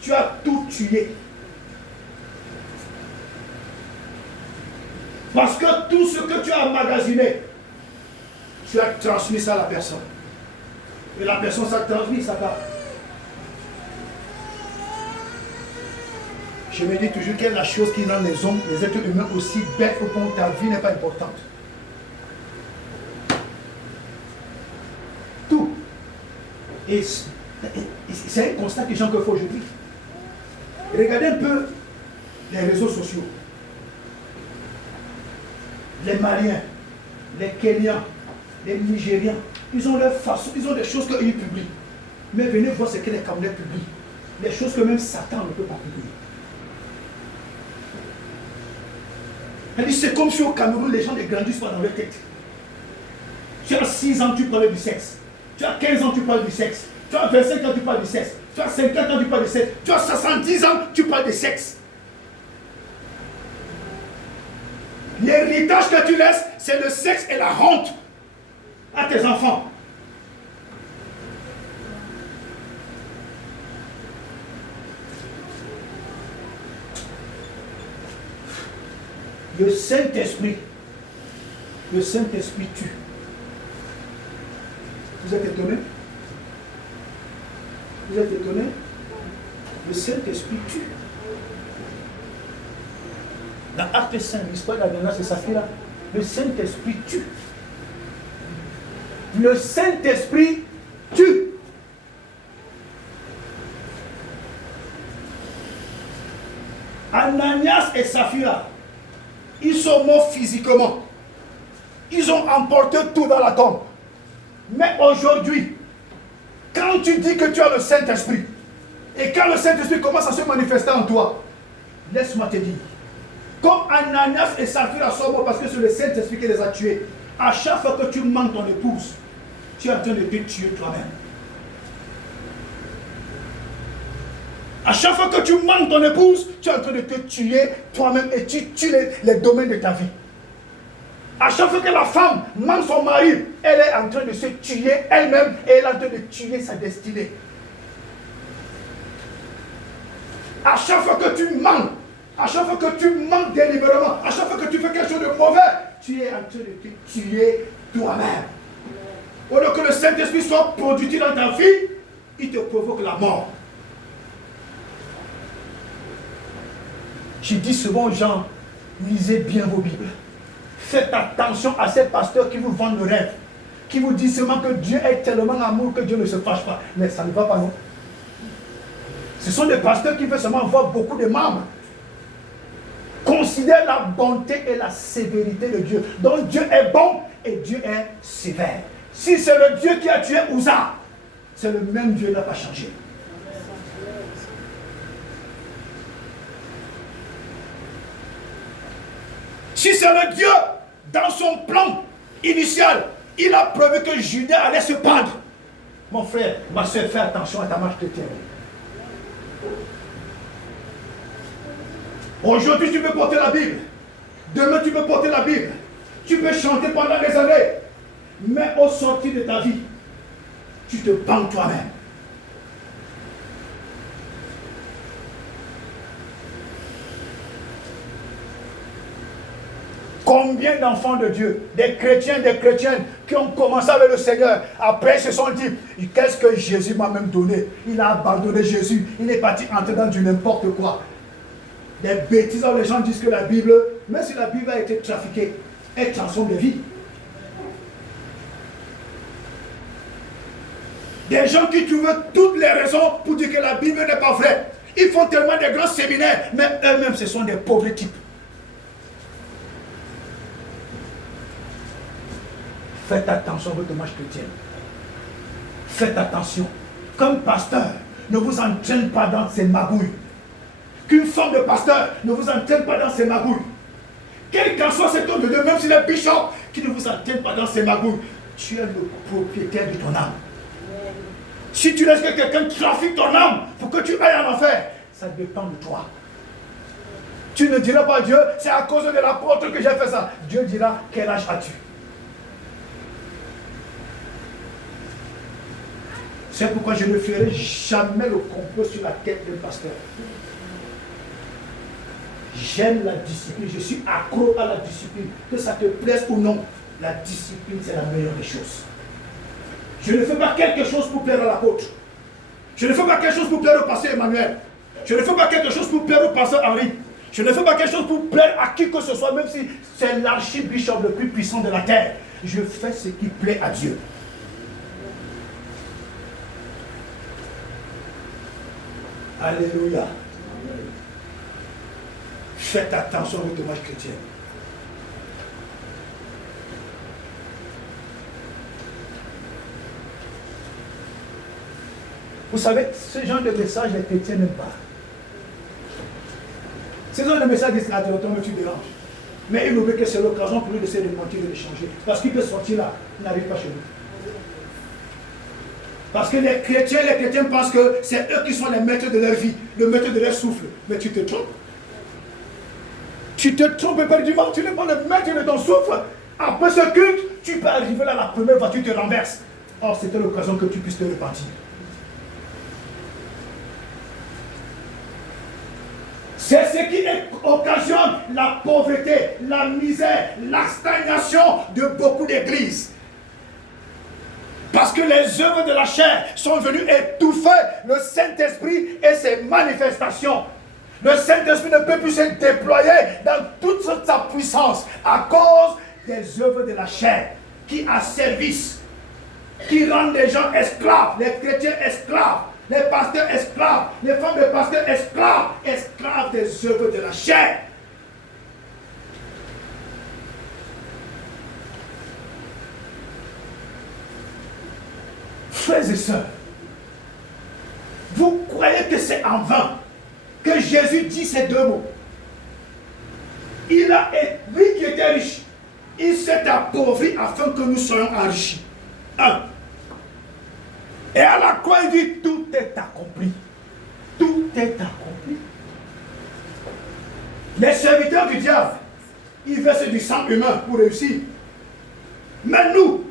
Tu as tout tué. Parce que tout ce que tu as emmagasiné, tu as transmis ça à la personne. Et la personne, ça transmis, ça va. Je me dis toujours quelle est la chose qui rend les hommes, les êtres humains aussi bêtes au point où ta vie n'est pas importante. Tout. Et c'est un constat que j'ai encore fait aujourd'hui. Regardez un peu les réseaux sociaux. Les Maliens, les Kenyans, les Nigériens, ils ont leur façon, ils ont des choses qu'ils publient. Mais venez voir ce que les Camerounais publient. Les choses que même Satan ne peut pas publier. C'est comme si au Cameroun, les gens ne grandissent pas dans leur tête. Tu as 6 ans, tu parles du sexe. Tu as 15 ans, tu parles du sexe. Tu as 25 ans, tu parles du sexe. Tu as 50 ans, tu parles du sexe. Tu as 70 ans, tu parles de sexe. L'héritage que tu laisses, c'est le sexe et la honte à tes enfants. Le Saint-Esprit tue. Vous êtes étonnés? Vous êtes étonnés? Le Saint-Esprit tue. Dans Acte 5, l'histoire de l'Alliance de Saphira, le Saint-Esprit tue. Le Saint-Esprit tue. Ananias et Saphira, ils sont morts physiquement. Ils ont emporté tout dans la tombe. Mais aujourd'hui, quand tu dis que tu as le Saint-Esprit, et quand le Saint-Esprit commence à se manifester en toi, laisse-moi te dire, comme Ananias et Saphira sont morts parce que c'est le Saint-Esprit qui les a tués, à chaque fois que tu manques ton épouse, tu es en train de te tuer toi-même. À chaque fois que tu manques ton épouse, tu es en train de te tuer toi-même et tu tues les domaines de ta vie. À chaque fois que la femme manque son mari, elle est en train de se tuer elle-même et elle est en train de tuer sa destinée. À chaque fois que tu manques, à chaque fois que tu manques délibérément, à chaque fois que tu fais quelque chose de mauvais, tu es en train de te tuer toi-même. Au lieu que le Saint-Esprit soit produit dans ta vie, il te provoque la mort. Je dis souvent aux gens, lisez bien vos Bibles. Faites attention à ces pasteurs qui vous vendent le rêve, qui vous disent seulement que Dieu est tellement amour que Dieu ne se fâche pas. Mais ça ne va pas, non? Ce sont des pasteurs qui veulent seulement voir beaucoup de membres. Considère la bonté et la sévérité de Dieu. Donc Dieu est bon et Dieu est sévère. Si c'est le Dieu qui a tué Uza, c'est le même Dieu qui n'a pas changé. Si c'est le Dieu, dans son plan initial, il a prévu que Judas allait se pendre. Mon frère, ma soeur, fais attention à ta marche chrétienne. Aujourd'hui, tu peux porter la Bible. Demain, tu peux porter la Bible. Tu peux chanter pendant des années. Mais au sortir de ta vie, tu te pends toi-même. Combien d'enfants de Dieu, des chrétiennes qui ont commencé avec le Seigneur, après ils se sont dit, qu'est-ce que Jésus m'a même donné? Il a abandonné Jésus, il est parti entrer dans du n'importe quoi. Des bêtises où les gens disent que la Bible, même si la Bible a été trafiquée, elle transforme des vies. Des gens qui trouvent toutes les raisons pour dire que la Bible n'est pas vraie. Ils font tellement de grands séminaires, mais eux-mêmes ce sont des pauvres types. Faites attention à votre marche chrétienne. Faites attention. Comme pasteur, ne vous entraîne pas dans ces magouilles. Qu'une femme de pasteur ne vous entraîne pas dans ces magouilles. Quel qu'en soit cet homme de Dieu, même s'il est bishop, qui ne vous entraîne pas dans ces magouilles. Tu es le propriétaire de ton âme. Si tu laisses que quelqu'un trafique ton âme pour que tu ailles en enfer, ça dépend de toi. Tu ne diras pas à Dieu, c'est à cause de l'apôtre que j'ai fait ça. Dieu dira, quel âge as-tu? C'est pourquoi je ne ferai jamais le complot sur la tête d'un pasteur. J'aime la discipline, je suis accro à la discipline. Que ça te plaise ou non, la discipline c'est la meilleure des choses. Je ne fais pas quelque chose pour plaire à l'apôtre. Je ne fais pas quelque chose pour plaire au pasteur Emmanuel. Je ne fais pas quelque chose pour plaire au pasteur Henri. Je ne fais pas quelque chose pour plaire à qui que ce soit, même si c'est l'archibishop le plus puissant de la terre. Je fais ce qui plaît à Dieu. Alléluia. Faites attention au témoignage chrétien. Vous savez, ce genre de message, les chrétiens n'aiment pas. Ce genre de message disent à mais tu déranges. Mais il oublie que c'est l'occasion pour lui d'essayer de mentir et de changer. Parce qu'il peut sortir là, il n'arrive pas chez nous. Parce que les chrétiens pensent que c'est eux qui sont les maîtres de leur vie, le maître de leur souffle. Mais tu te trompes. Tu te trompes éperdument, tu n'es pas le maître de ton souffle. Après ce culte, tu peux arriver là, la première voiture te renverse. Or, c'était l'occasion que tu puisses te repentir. C'est ce qui occasionne la pauvreté, la misère, la stagnation de beaucoup d'églises. Parce que les œuvres de la chair sont venues étouffer le Saint-Esprit et ses manifestations. Le Saint-Esprit ne peut plus se déployer dans toute sa puissance à cause des œuvres de la chair qui asservissent, qui rendent les gens esclaves, les chrétiens esclaves, les pasteurs esclaves, les femmes de pasteurs esclaves, esclaves des œuvres de la chair. Frères et sœurs, vous croyez que c'est en vain que Jésus dit ces deux mots? Il a, lui qui était riche, il s'est appauvri afin que nous soyons enrichis. Un. Et à la croix, il dit, tout est accompli. Tout est accompli. Les serviteurs du diable, ils versent du sang humain pour réussir. Mais nous,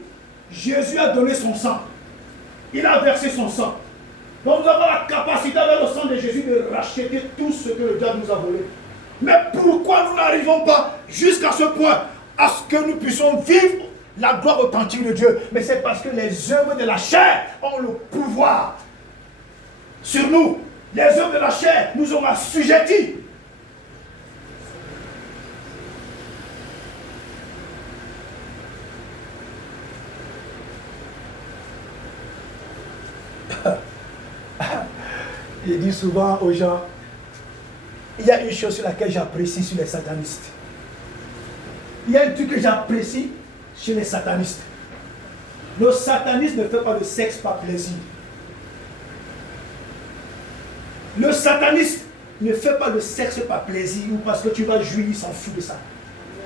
Jésus a donné son sang. Il a versé son sang. Donc nous avons la capacité avec le sang de Jésus de racheter tout ce que le diable nous a volé. Mais pourquoi nous n'arrivons pas jusqu'à ce point, à ce que nous puissions vivre la gloire authentique de Dieu? Mais c'est parce que les œuvres de la chair ont le pouvoir sur nous. Les œuvres de la chair nous ont assujettis. Il dit souvent aux gens, il y a une chose sur laquelle j'apprécie sur les satanistes. Il y a un truc que j'apprécie chez les satanistes. Le satanisme ne fait pas de sexe par plaisir. Le sataniste ne fait pas de sexe par plaisir ou parce que tu vas jouir, il s'en fout de ça.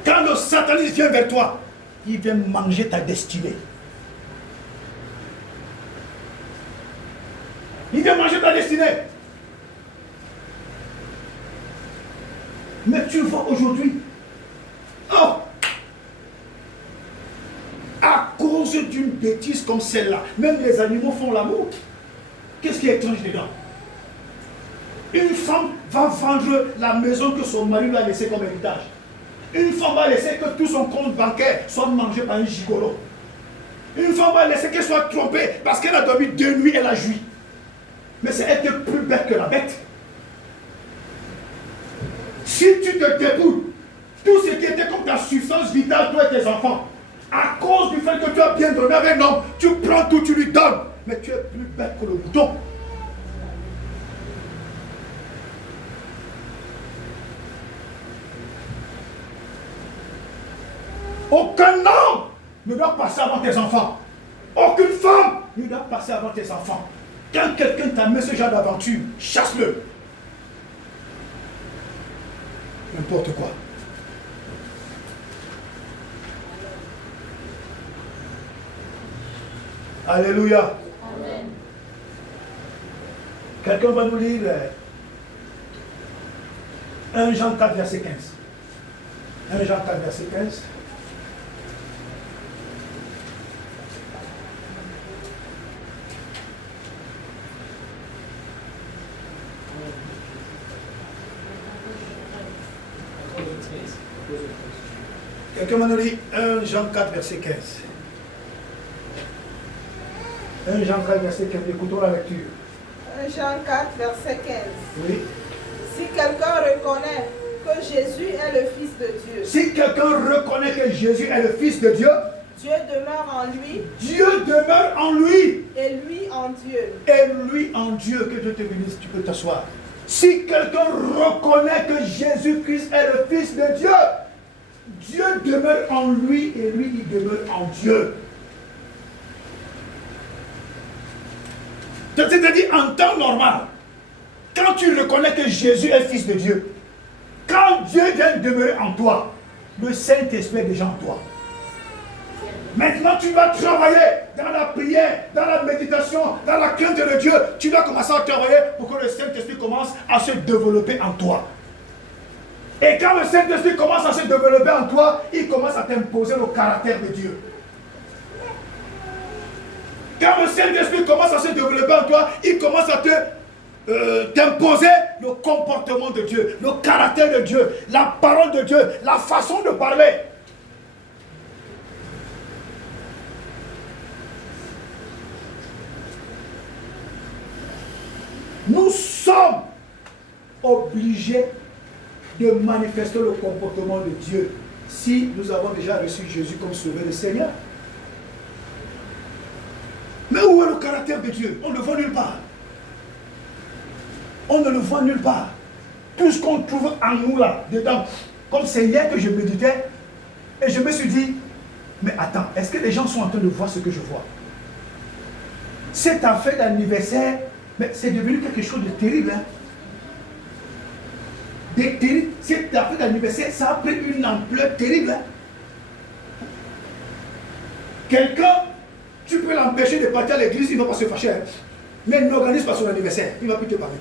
Quand le sataniste vient vers toi, il vient manger ta destinée. Il vient manger ta destinée. Mais tu vois aujourd'hui, oh, à cause d'une bêtise comme celle-là, même les animaux font l'amour. Qu'est-ce qui est étrange dedans? Une femme va vendre la maison que son mari lui a laissée comme héritage. Une femme va laisser que tout son compte bancaire soit mangé par un gigolo. Une femme va laisser qu'elle soit trompée parce qu'elle a dormi 2 nuits, elle a joui. Mais c'est elle qui est plus bête que la bête. Si tu te dépouilles, tout ce qui était comme ta substance vitale, toi et tes enfants, à cause du fait que tu as bien dormi avec un homme, tu prends tout, tu lui donnes. Mais tu es plus bête que le mouton. Aucun homme ne doit passer avant tes enfants. Aucune femme ne doit passer avant tes enfants. Quand quelqu'un t'a mis ce genre d'aventure, chasse-le. N'importe quoi. Alléluia. Amen. Quelqu'un va nous lire 1 Jean 4, verset 15. 1 Jean 4, verset 15. Quelqu'un m'a dit 1 Jean 4, verset 15. 1 Jean 4, verset 15. Écoutons la lecture. 1 Jean 4, verset 15. Oui. Si quelqu'un reconnaît que Jésus est le Fils de Dieu. Si quelqu'un reconnaît que Jésus est le Fils de Dieu, Dieu demeure en lui. Dieu demeure en lui. Et lui en Dieu. Et lui en Dieu. Que Dieu te bénisse, tu peux t'asseoir. Si quelqu'un reconnaît que Jésus-Christ est le Fils de Dieu, Dieu demeure en lui et lui, il demeure en Dieu. C'est-à-dire, en temps normal, quand tu reconnais que Jésus est Fils de Dieu, quand Dieu vient demeurer en toi, le Saint-Esprit est déjà en toi. Maintenant, tu vas travailler dans la prière, dans la méditation, dans la crainte de Dieu. Tu dois commencer à travailler pour que le Saint-Esprit commence à se développer en toi. Et quand le Saint-Esprit commence à se développer en toi, il commence à t'imposer le caractère de Dieu. Quand le Saint-Esprit commence à se développer en toi, il commence à t'imposer le comportement de Dieu, le caractère de Dieu, la parole de Dieu, la façon de parler. Nous sommes obligés de manifester le comportement de Dieu si nous avons déjà reçu Jésus comme Sauveur et Seigneur. Mais où est le caractère de Dieu? On ne le voit nulle part. On ne le voit nulle part. Tout ce qu'on trouve en nous là, dedans, comme c'est hier que je méditais, et je me suis dit, mais attends, est-ce que les gens sont en train de voir ce que je vois? Cette affaire d'anniversaire, mais c'est devenu quelque chose de terrible. Hein? Cette affaire d'anniversaire, ça a pris une ampleur terrible. Hein? Quelqu'un, tu peux l'empêcher de partir à l'église, il ne va pas se fâcher. Hein? Mais n'organise pas son anniversaire, il ne va plus te parler.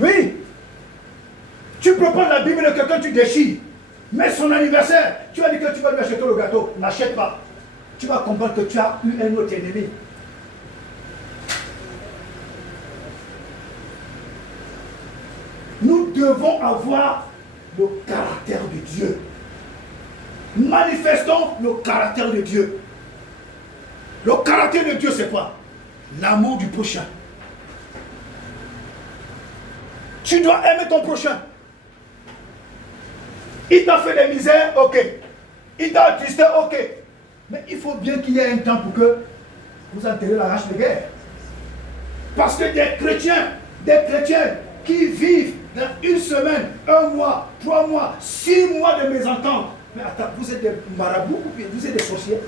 Oui. Tu prends la Bible de quelqu'un, tu déchires. Mais son anniversaire, tu vas dire que tu vas lui acheter le gâteau. N'achète pas. Tu vas comprendre que tu as eu un autre ennemi. Nous devons avoir le caractère de Dieu. Manifestons le caractère de Dieu. Le caractère de Dieu, c'est quoi? L'amour du prochain. Tu dois aimer ton prochain. Il t'a fait des misères, ok. Il t'a attristé, ok. Mais il faut bien qu'il y ait un temps pour que vous enterrez la hache de guerre. Parce que des chrétiens qui vivent dans une semaine, 1 mois, 3 mois, 6 mois de mésentente. Mais attends, vous êtes des marabouts ou bien vous êtes des sorciers?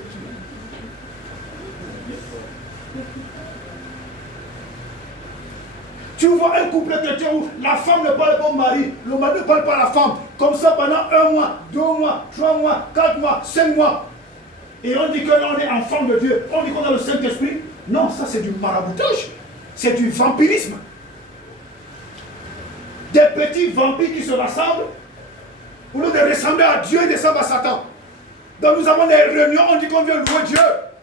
Tu vois un couple chrétien où la femme ne parle pas au mari, le mari ne parle pas à la femme. Comme ça pendant 1 mois, 2 mois, 3 mois, 4 mois, 5 mois. Et on dit que l'on est enfant de Dieu. On dit qu'on a le Saint-Esprit. Non, ça c'est du maraboutage. C'est du vampirisme. Des petits vampires qui se rassemblent. Au lieu de ressembler à Dieu, ils ressemblent à Satan. Donc nous avons des réunions, on dit qu'on vient louer Dieu.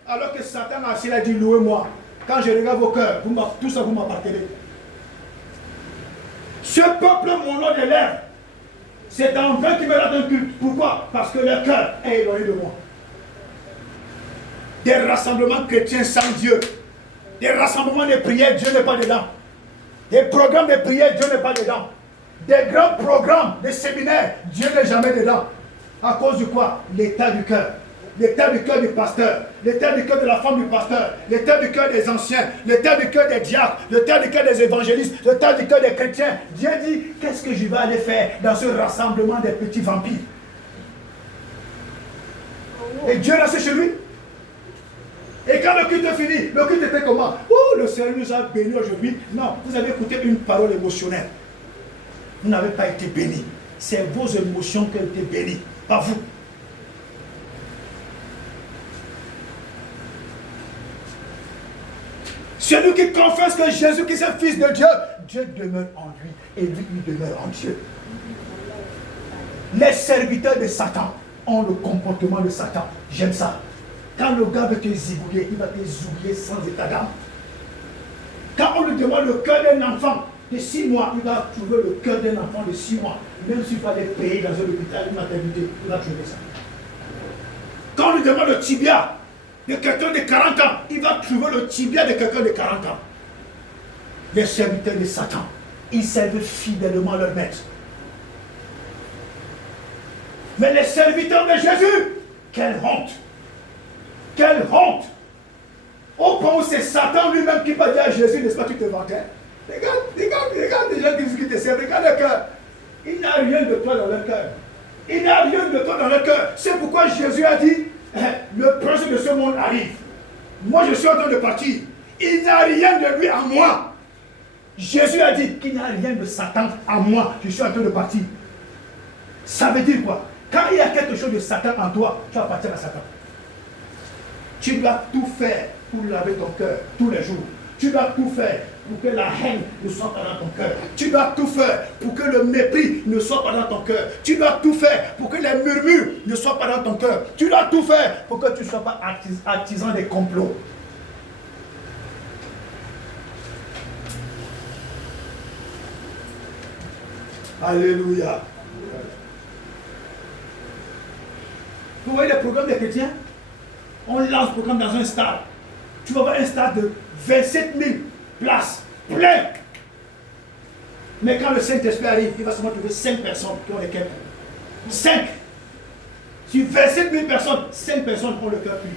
Alors que Satan a dit louez-moi. Quand je regarde vos cœurs, tout ça vous m'appartenez. Ce peuple, mon nom de l'air, c'est en vain qui me rend un culte. Pourquoi? Parce que leur cœur est éloigné de moi. Des rassemblements chrétiens sans Dieu. Des rassemblements de prières, Dieu n'est pas dedans. Des programmes de prière, Dieu n'est pas dedans. Des grands programmes de séminaires, Dieu n'est jamais dedans. À cause de quoi? L'état du cœur. L'état du cœur du pasteur, l'état du cœur de la femme du pasteur, l'état du cœur des anciens, l'état du cœur des diacres, l'état du cœur des évangélistes, l'état du cœur des chrétiens. Dieu dit, qu'est-ce que je vais aller faire dans ce rassemblement des petits vampires? Et Dieu reste chez lui. Et quand le culte est fini, le culte était comment? Oh, le Seigneur nous a bénis aujourd'hui. Non, vous avez écouté une parole émotionnelle. Vous n'avez pas été bénis. C'est vos émotions qui ont été bénies, pas vous. Celui qui confesse que Jésus-Christ est Fils de Dieu, Dieu demeure en lui et lui, il demeure en Dieu. Les serviteurs de Satan ont le comportement de Satan. J'aime ça. Quand le gars veut te zigouiller, il va te zigouiller sans état d'âme. Quand on lui demande le cœur d'un enfant de 6 mois, il va trouver le cœur d'un enfant de 6 mois. Même s'il fallait payer dans un hôpital, une maternité, il va trouver ça. Quand on lui demande le tibia de quelqu'un de 40 ans, il va trouver le tibia de quelqu'un de 40 ans. Les serviteurs de Satan, ils servent fidèlement leur maître. Mais les serviteurs de Jésus, quelle honte! Quelle honte! Au point où c'est Satan lui-même qui va dire à Jésus, n'est-ce pas, tu te vantais? Regarde les gens qui te servent, regarde le cœur. Il n'y a rien de toi dans leur cœur. Il n'y a rien de toi dans leur cœur. C'est pourquoi Jésus a dit, le prince de ce monde arrive. Moi je suis en train de partir. Il n'y a rien de lui en moi. Jésus a dit qu'il n'y a rien de Satan en moi. Je suis en train de partir. Ça veut dire quoi? Quand il y a quelque chose de Satan en toi, tu vas partir à Satan. Tu dois tout faire pour laver ton cœur tous les jours. Tu dois tout faire pour que la haine ne soit pas dans ton cœur. Tu dois tout faire pour que le mépris ne soit pas dans ton cœur. Tu dois tout faire pour que les murmures ne soient pas dans ton cœur. Tu dois tout faire pour que tu ne sois pas artisan des complots. Alléluia. Vous voyez les programmes des chrétiens? On lance le programme dans un stade. Tu vas voir un stade de 27 000 places, plein. Mais quand le Saint-Esprit arrive, il va seulement trouver 5 personnes qui ont les cœurs. 5. Sur 27 000 personnes, 5 personnes ont le cœur pur.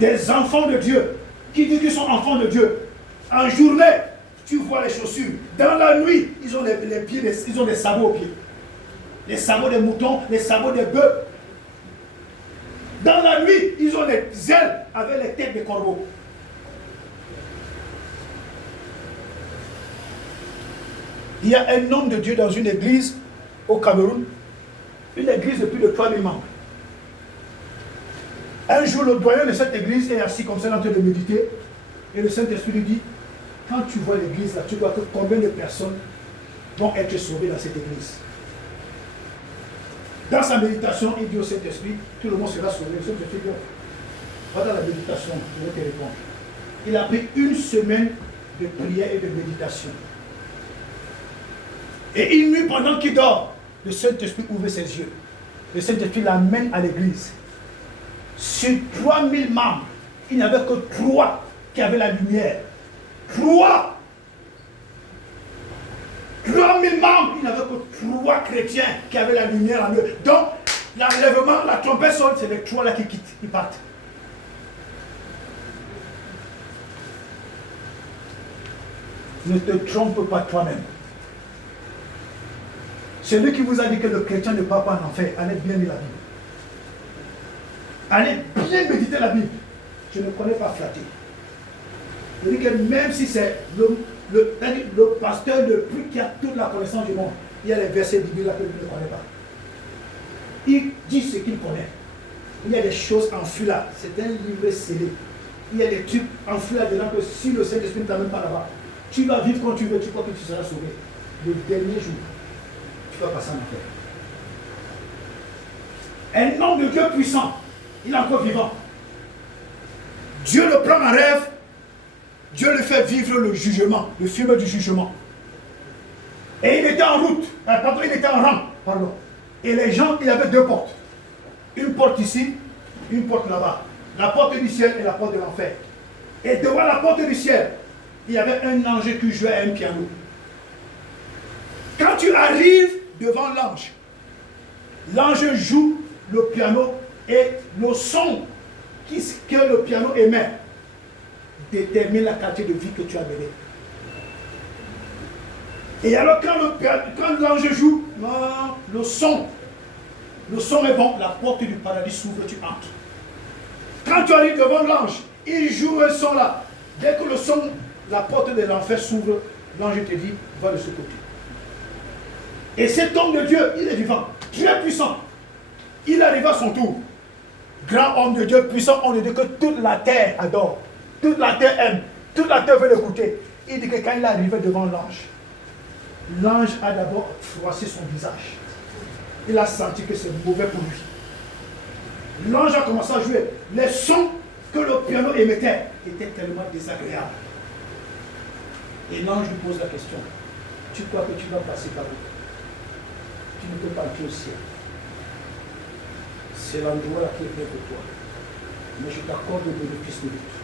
Des enfants de Dieu, qui disent qu'ils sont enfants de Dieu. En journée, tu vois les chaussures. Dans la nuit, ils ont les pieds, ils ont des sabots aux pieds. Les sabots des moutons, les sabots des bœufs. Dans la nuit, ils ont des ailes avec les têtes des corbeaux. Il y a un homme de Dieu dans une église au Cameroun, une église de plus de 3000 membres. Un jour, le doyen de cette église est assis comme ça en train de méditer, et le Saint-Esprit lui dit, quand tu vois l'église là, tu vois que combien de personnes vont être sauvées dans cette église. Dans sa méditation, il dit au Saint-Esprit, tout le monde sera sauvé. Le Saint-Esprit dit, va dans la méditation, je vais te répondre. Il a pris une semaine de prière et de méditation. Et une nuit, pendant qu'il dort, le Saint-Esprit ouvre ses yeux. Le Saint-Esprit l'amène à l'église. Sur 3000 membres, il n'y avait que 3 qui avaient la lumière. 3! 3000 membres, il n'y avait que 3 chrétiens qui avaient la lumière en eux. Donc, l'enlèvement, la trompette sonne, c'est les 3 là qui quittent, qui partent. Ne te trompe pas toi-même. Celui qui vous a dit que le chrétien ne part pas en enfer, allez bien lire la Bible. Allez bien méditer la Bible. Je ne connais pas flatter. Je dis que même si c'est le pasteur de plus qui a toute la connaissance du monde, il y a les versets bibliques là que je ne connais pas. Il dit ce qu'il connaît. Il y a des choses enfouies là. C'est un livre scellé. Il y a des trucs enfouis là-dedans que si le Saint-Esprit ne t'amène pas là-bas, tu vas vivre quand tu veux, tu crois que tu seras sauvé. Le dernier jour, tu vas passer en enfer. Un homme de Dieu puissant, il est encore vivant. Dieu le prend en rêve. Dieu le fait vivre le jugement, le film du jugement. Et il était en route, il était en rang, pardon. Et les gens, il y avait 2 portes. Une porte ici, une porte là-bas. La porte du ciel et la porte de l'enfer. Et devant la porte du ciel, il y avait un ange qui jouait à un piano. Quand tu arrives devant l'ange, l'ange joue le piano et le son que le piano émet détermine la qualité de vie que tu as menée. Et alors quand l'ange joue, le son est bon, la porte du paradis s'ouvre, tu entres. Quand tu arrives devant l'ange, il joue un son là. Dès que le son, la porte de l'enfer s'ouvre, l'ange te dit, va de ce côté. Et cet homme de Dieu, il est vivant, Dieu est puissant. Il arrive à son tour. grand homme de Dieu, puissant homme de Dieu, que toute la terre adore, toute la terre aime, toute la terre veut l'écouter. Il dit que quand il est arrivé devant l'ange, l'ange a d'abord froissé son visage. Il a senti que c'est mauvais pour lui. L'ange a commencé à jouer. Les sons que le piano émettait étaient tellement désagréables. Et l'ange lui pose la question. Tu crois que tu vas passer par où? Tu ne peux pas entrer au ciel. C'est l'endroit qui est prêt pour toi. Mais je t'accorde le bénéfice de doute.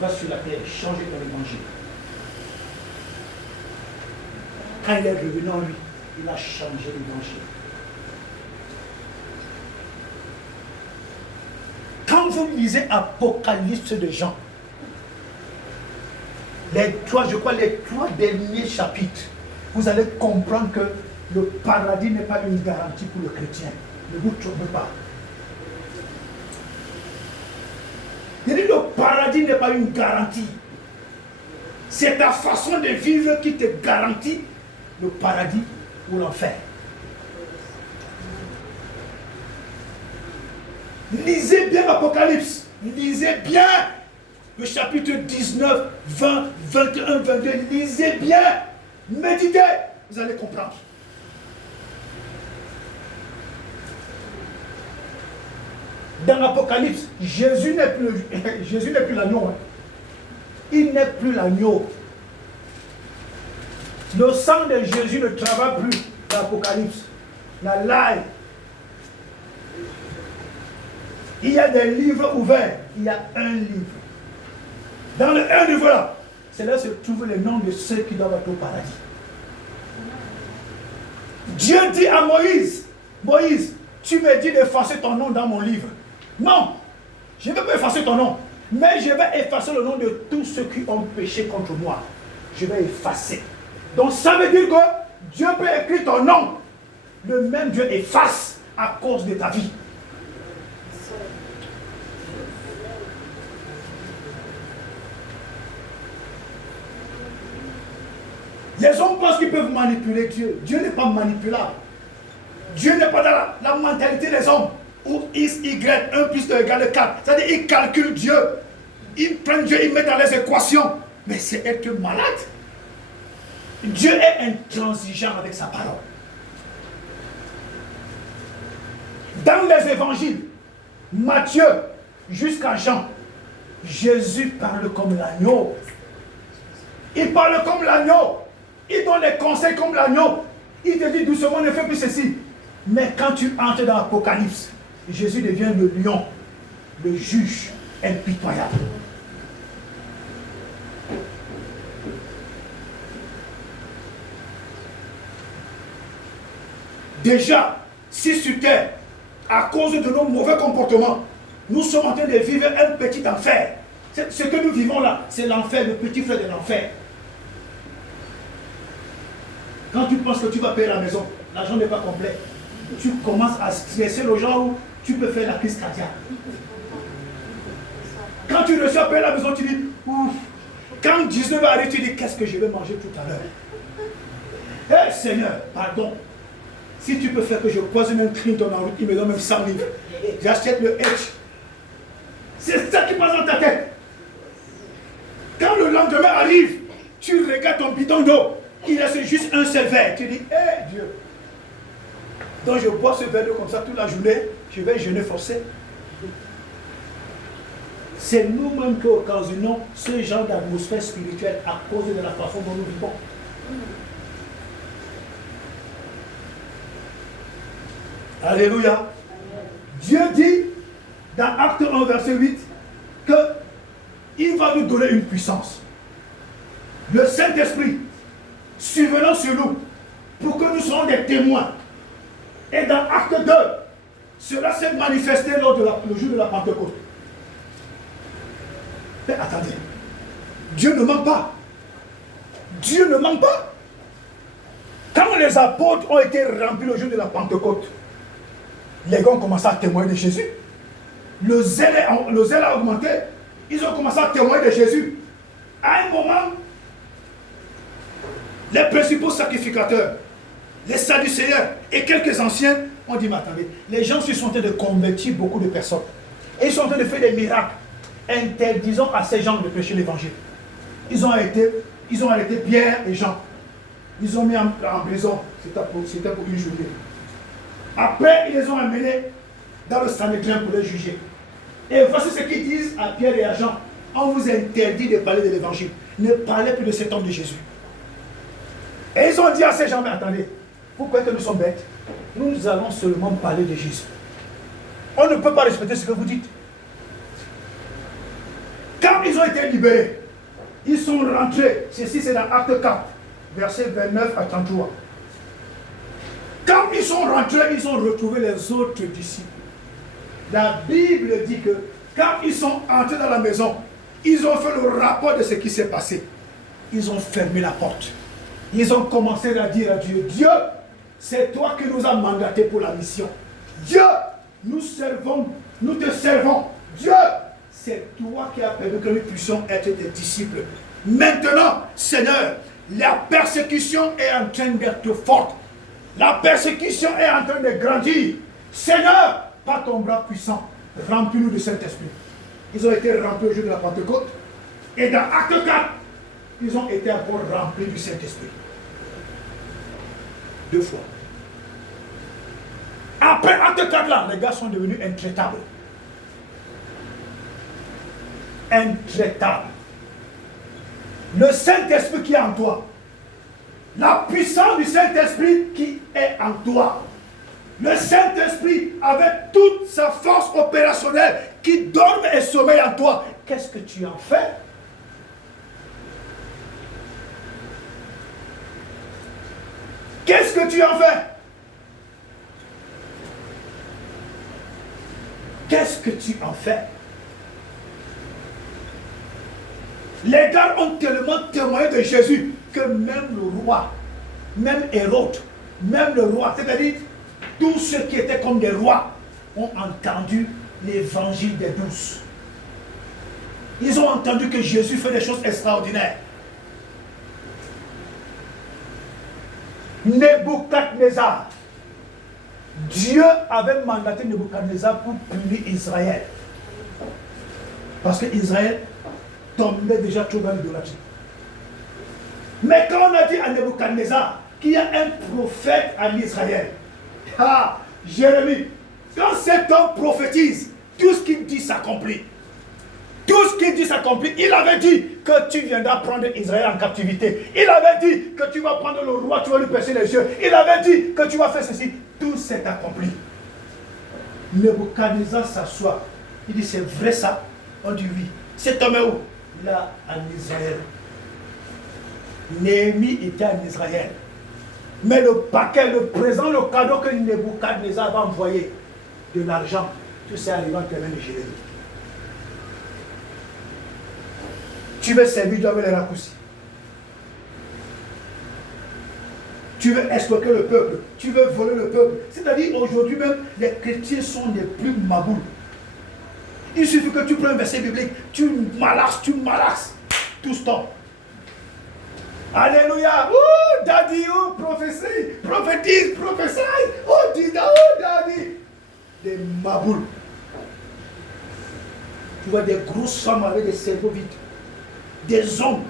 Va sur la terre, change ton évangile. Quand il est revenu en lui, il a changé l'évangile. Quand vous lisez Apocalypse de Jean, les trois derniers chapitres, vous allez comprendre que le paradis n'est pas une garantie pour le chrétien. Ne vous trompez pas. Il dit le paradis n'est pas une garantie. C'est ta façon de vivre qui te garantit le paradis ou l'enfer. Lisez bien l'Apocalypse. Lisez bien le chapitre 19, 20, 21, 22. Lisez bien. Méditez. Vous allez comprendre. Dans l'Apocalypse, Jésus n'est plus l'agneau. Hein. Il n'est plus l'agneau. Le sang de Jésus ne travaille plus dans l'Apocalypse. La live. Il y a des livres ouverts. Il y a un livre. Dans le un livre là, c'est là que se trouvent les noms de ceux qui doivent être au paradis. Dieu dit à Moïse, Moïse, tu me dis d'effacer ton nom dans mon livre. Non, je ne vais pas effacer ton nom, mais je vais effacer le nom de tous ceux qui ont péché contre moi. Je vais effacer. Donc ça veut dire que Dieu peut écrire ton nom. Le même Dieu efface à cause de ta vie. Les hommes pensent qu'ils peuvent manipuler Dieu. Dieu n'est pas manipulable. Dieu n'est pas dans la mentalité des hommes. Où X, Y, 1 plus 2 égale 4. C'est-à-dire qu'ils calculent Dieu. Ils prennent Dieu, ils mettent dans les équations. Mais c'est être malade. Dieu est intransigeant avec sa parole. Dans les évangiles, Matthieu jusqu'à Jean, Jésus parle comme l'agneau. Il parle comme l'agneau. Il donne les conseils comme l'agneau. Il te dit doucement, ne fais plus ceci. Mais quand tu entres dans l'Apocalypse, Jésus devient le lion, le juge impitoyable. Déjà, si sur terre, à cause de nos mauvais comportements, nous sommes en train de vivre un petit enfer. Ce que nous vivons là, c'est l'enfer, le petit frère de l'enfer. Quand tu penses que tu vas payer la maison, l'argent n'est pas complet. Tu commences à stresser le genre où tu peux faire la crise cardiaque. Quand tu reçois payer la maison, tu dis, ouf. Quand 19 arrive, tu dis, qu'est-ce que je vais manger tout à l'heure? Eh Seigneur, pardon. Si tu peux faire que je croise même Clinton en route, il me donne même 100 livres. J'achète le H. C'est ça qui passe dans ta tête. Quand le lendemain arrive, tu regardes ton bidon d'eau. Il reste juste un seul verre. Tu dis, hé Dieu. Donc je bois ce verre d'eau comme ça toute la journée. Je vais jeûner forcé. C'est nous-mêmes qui occasionnons ce genre d'atmosphère spirituelle à cause de la façon dont nous vivons. Alléluia. Dieu dit dans Acte 1 verset 8 qu'il va nous donner une puissance. Le Saint-Esprit survenant sur nous pour que nous soyons des témoins. Et dans Acte 2, cela s'est manifesté lors de le jour de la Pentecôte. Mais attendez, Dieu ne ment pas. Dieu ne ment pas. Quand les apôtres ont été remplis le jour de la Pentecôte, les gars ont commencé à témoigner de Jésus. Le zèle a augmenté. Ils ont commencé à témoigner de Jésus. À un moment, les principaux sacrificateurs les Sadducéens et quelques anciens ont dit, mais attendez, les gens se sont en train de convertir beaucoup de personnes. Et ils sont en train de faire des miracles. Interdisons à ces gens de prêcher l'évangile. Ils ont arrêté Pierre et Jean. Ils ont mis en prison. C'était pour une journée. Après, ils les ont amenés dans le Sanhédrin pour les juger. Et voici ce qu'ils disent à Pierre et à Jean. On vous interdit de parler de l'évangile. Ne parlez plus de cet homme de Jésus. Et ils ont dit à ces gens, mais attendez, vous croyez que nous sommes bêtes? Nous allons seulement parler de Jésus. On ne peut pas respecter ce que vous dites. Quand ils ont été libérés, ils sont rentrés. Ceci, c'est dans Acte 4, versets 29 à 33. Quand ils sont rentrés, ils ont retrouvé les autres disciples. La Bible dit que quand ils sont entrés dans la maison, ils ont fait le rapport de ce qui s'est passé. Ils ont fermé la porte. Ils ont commencé à dire à Dieu, Dieu, c'est toi qui nous as mandatés pour la mission. Dieu, nous te servons. Dieu, c'est toi qui as permis que nous puissions être des disciples. Maintenant, Seigneur, la persécution est en train d'être forte. La persécution est en train de grandir. Seigneur, par ton bras puissant, remplis-nous de Saint-Esprit. Ils ont été remplis au jour de la Pentecôte. Et dans Acte 4, ils ont été encore remplis du Saint-Esprit. 2 fois. Après Acte 4 là, les gars sont devenus intraitables. Intraitables. Le Saint-Esprit qui est en toi. La puissance du Saint-Esprit qui est en toi. Le Saint-Esprit avec toute sa force opérationnelle qui dorme et sommeille en toi. Qu'est-ce que tu en fais? Qu'est-ce que tu en fais? Qu'est-ce que tu en fais? Les gars ont tellement témoigné de Jésus que même le roi, même Hérode, même le roi, c'est-à-dire tous ceux qui étaient comme des rois, ont entendu l'évangile des 12. Ils ont entendu que Jésus fait des choses extraordinaires. Nebuchadnezzar, Dieu avait mandaté Nebuchadnezzar pour punir Israël. Parce que Israël tombait déjà trop dans l'idolâtrie. Mais quand on a dit à Nebuchadnezzar qu'il y a un prophète en Israël, Jérémie, quand cet homme prophétise, tout ce qu'il dit s'accomplit. Tout ce qu'il dit s'accomplit. Il avait dit que tu viendras prendre Israël en captivité. Il avait dit que tu vas prendre le roi, tu vas lui percer les yeux. Il avait dit que tu vas faire ceci. Tout s'est accompli. Nebuchadnezzar s'assoit. Il dit, c'est vrai ça? On dit oui. Cet homme est où? Là, en Israël. Néhémie était en Israël. Mais le paquet, le présent, le cadeau que Nebuchadnezzar va envoyer, de l'argent, tout ça arrive en termes de Jérémie. Tu veux servir Dieu avec les raccourcis. Tu veux escroquer le peuple. Tu veux voler le peuple. C'est-à-dire, aujourd'hui même, les chrétiens sont les plus maboules. Il suffit que tu prends un verset biblique, tu malaxes, tout stop. Alléluia. Oh, daddy, oh, prophétise, prophétise. Oh, dida, oh, daddy. Des maboules. Tu vois des grosses femmes avec des cerveaux vides. Des hommes.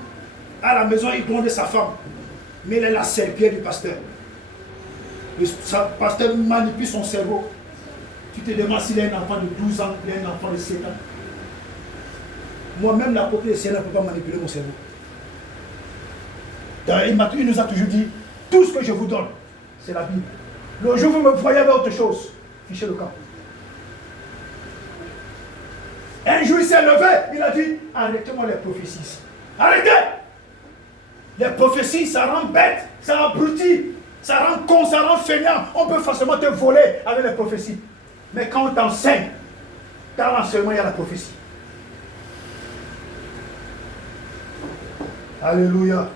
À la maison, ils grondent sa femme. Mais il est la serpillère du pasteur. Le pasteur manipule son cerveau. Tu te demandes s'il a un enfant de 12 ans, il a un enfant de 7 ans. Moi-même, l'apôtre de Seigneur ne peut pas manipuler mon cerveau. Il nous a toujours dit, tout ce que je vous donne, c'est la Bible. Le jour où vous me voyez avec autre chose, fichez le camp. Un jour, il s'est levé, il a dit, arrêtez-moi les prophéties. Arrêtez! Les prophéties, ça rend bête, ça abrutit, ça rend con, ça rend feignant. On peut facilement te voler avec les prophéties. Mais quand on t'enseigne, dans l'enseignement, il y a la prophétie. Alléluia.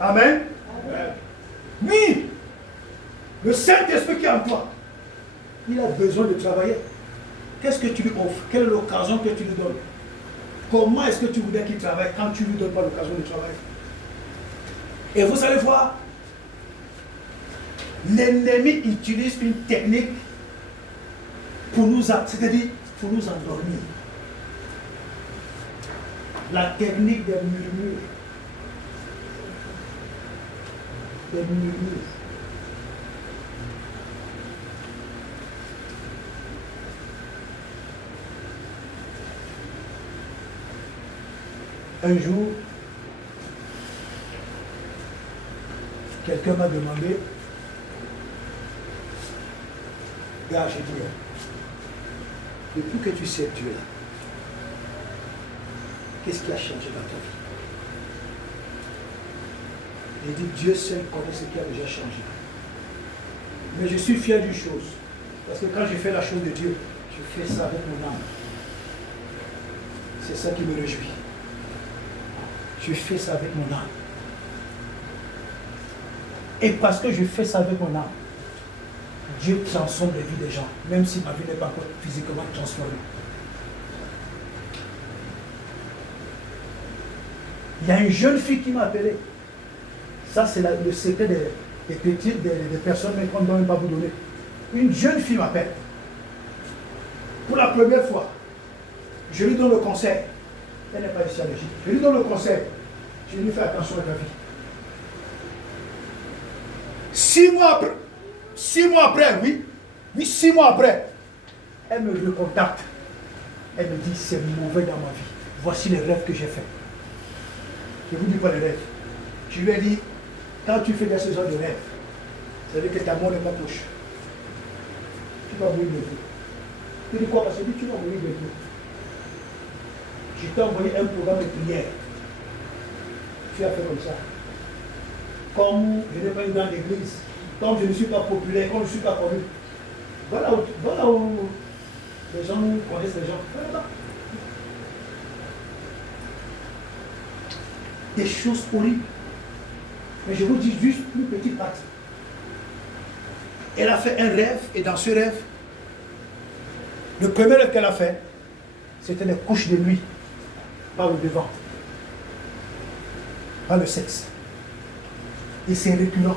Amen. Amen. Oui, le Saint-Esprit qui est en toi, il a besoin de travailler. Qu'est-ce que tu lui offres? Quelle est l'occasion que tu lui donnes? Comment est-ce que tu voudrais qu'il travaille quand tu ne lui donnes pas l'occasion de travailler? Et vous allez voir, l'ennemi utilise une technique pour nous, c'est-à-dire pour nous endormir. La technique des murmures. Des murmures. Un jour, quelqu'un m'a demandé, gars, j'ai dit, depuis que tu sais Dieu là, qu'est-ce qui a changé dans ta vie? Il dit, Dieu seul connaît ce qui a déjà changé. Mais je suis fier d'une chose, parce que quand je fais la chose de Dieu, je fais ça avec mon âme. C'est ça qui me réjouit. Je fais ça avec mon âme. Et parce que je fais ça avec mon âme, Dieu transforme les vies des gens, même si ma vie n'est pas encore physiquement transformée. Il y a une jeune fille qui m'a appelé. Ça, c'est le secret des petites, des personnes qu'on ne doit même pas vous donner. Une jeune fille m'appelle. Pour la première fois, je lui donne le conseil. Elle n'est pas ici à l'Égypte. Je lui donne le conseil. Je lui fais attention à ta vie. 6 mois après, 6 mois après, oui, 6 mois après, elle me recontacte. Elle me dit, c'est mauvais dans ma vie. Voici les rêves que j'ai faits. Je ne vous dis pas les rêves. Je lui ai dit, quand tu fais ce genre de rêves, ça veut dire que ta mort n'est pas proche. Tu vas mourir bientôt. Tu dis quoi? Parce que tu vas mourir bientôt. Je t'ai envoyé un programme de prière. Tu as fait comme ça. Comme je n'ai pas une grande église, comme je ne suis pas populaire, comme je ne suis pas connu. Voilà où les gens connaissent les gens. Voilà. Des choses horribles. Mais je vous dis juste une petite partie. Elle a fait un rêve, et dans ce rêve, le premier rêve qu'elle a fait, c'était les couches de nuit, par le devant, par le sexe. Et c'est récurrent.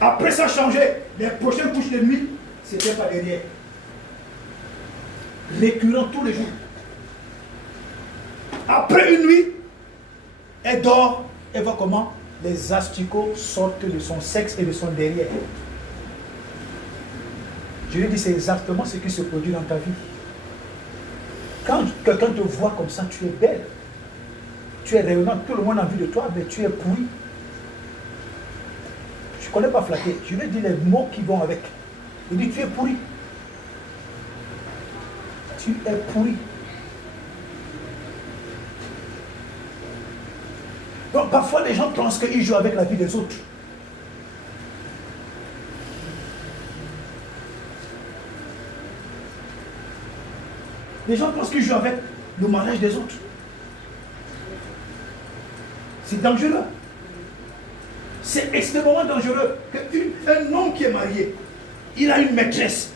Après ça a changé. Les prochaines couches de nuit, c'était pas derrière. Récurrent tous les jours. Après une nuit, elle dort, elle voit comment les asticots sortent de son sexe et de son derrière. Je lui dis, c'est exactement ce qui se produit dans ta vie. Quand quelqu'un te voit comme ça, tu es belle. Tu es rayonnante, tout le monde a envie de toi, mais tu es pourri. Je ne connais pas flatter. Je lui dis les mots qui vont avec. Il dit, tu es pourri. Tu es pourri. Donc parfois les gens pensent qu'ils jouent avec la vie des autres. Les gens pensent qu'ils jouent avec le mariage des autres. C'est dangereux. C'est extrêmement dangereux qu'un homme qui est marié, il a une maîtresse.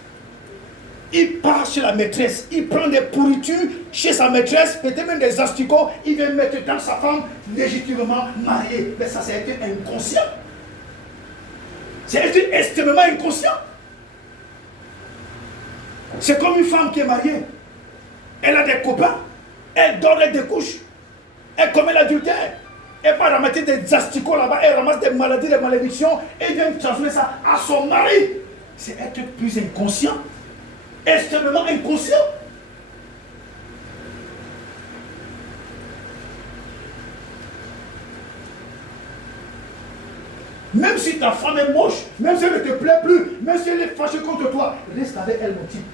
Il part chez la maîtresse, il prend des pourritures chez sa maîtresse, peut-être même des asticots, il vient mettre dans sa femme légitimement mariée. Mais ça, c'est été inconscient. C'est été extrêmement inconscient. C'est comme une femme qui est mariée. Elle a des copains, elle dort, elle découche, elle commet l'adultère. Elle va ramasser des asticots là-bas, elle ramasse des maladies, des malédictions, et vient transmettre ça à son mari. C'est être plus inconscient. Extrêmement inconscient. Même si ta femme est moche, même si elle ne te plaît plus, même si elle est fâchée contre toi, reste avec elle, mon type.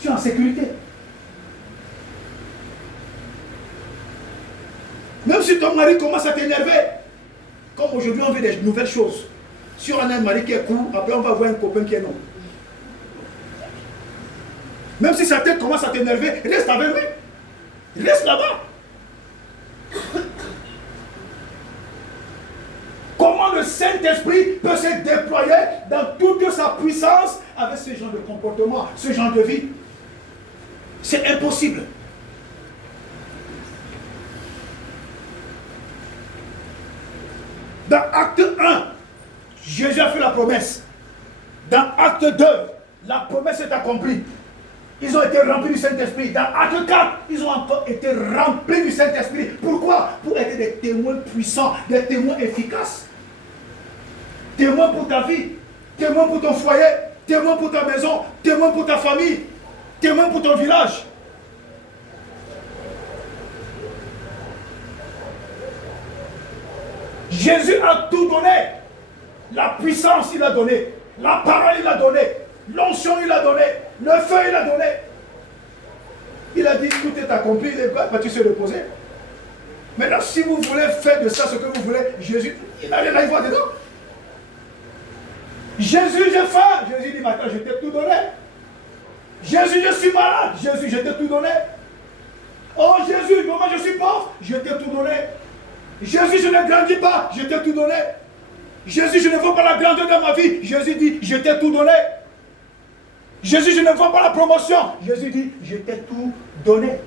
Tu es en sécurité. Même si ton mari commence à t'énerver, comme aujourd'hui on veut des nouvelles choses. Si on a un mari qui est cool, après on va voir un copain qui est non. Même si sa tête commence à t'énerver, reste avec lui. Reste là-bas. Comment le Saint-Esprit peut se déployer dans toute sa puissance avec ce genre de comportement, ce genre de vie? C'est impossible. Dans Acte 1, Jésus a fait la promesse. Dans Acte 2, la promesse est accomplie. Ils ont été remplis du Saint-Esprit. Dans Acte 4, ils ont encore été remplis du Saint-Esprit. Pourquoi? Pour être des témoins puissants, des témoins efficaces. Témoins pour ta vie, témoins pour ton foyer, témoins pour ta maison, témoins pour ta famille, témoins pour ton village. Jésus a tout donné. La puissance, il a donné. La parole, il a donné. L'onction, il a donné. Le feu, il a donné. Il a dit, tout est accompli, il est parti se reposer. Maintenant, si vous voulez faire de ça ce que vous voulez, Jésus, il n'a rien à y voir dedans. Jésus, j'ai faim. Jésus dit, maintenant, je t'ai tout donné. Jésus, je suis malade. Jésus, je t'ai tout donné. Oh Jésus, moi je suis pauvre. Je t'ai tout donné. Jésus, je ne grandis pas. Je t'ai tout donné. Jésus, je ne vois pas la grandeur de ma vie. Jésus dit, je t'ai tout donné. Jésus, je ne vois pas la promotion. Jésus dit, je t'ai tout donné.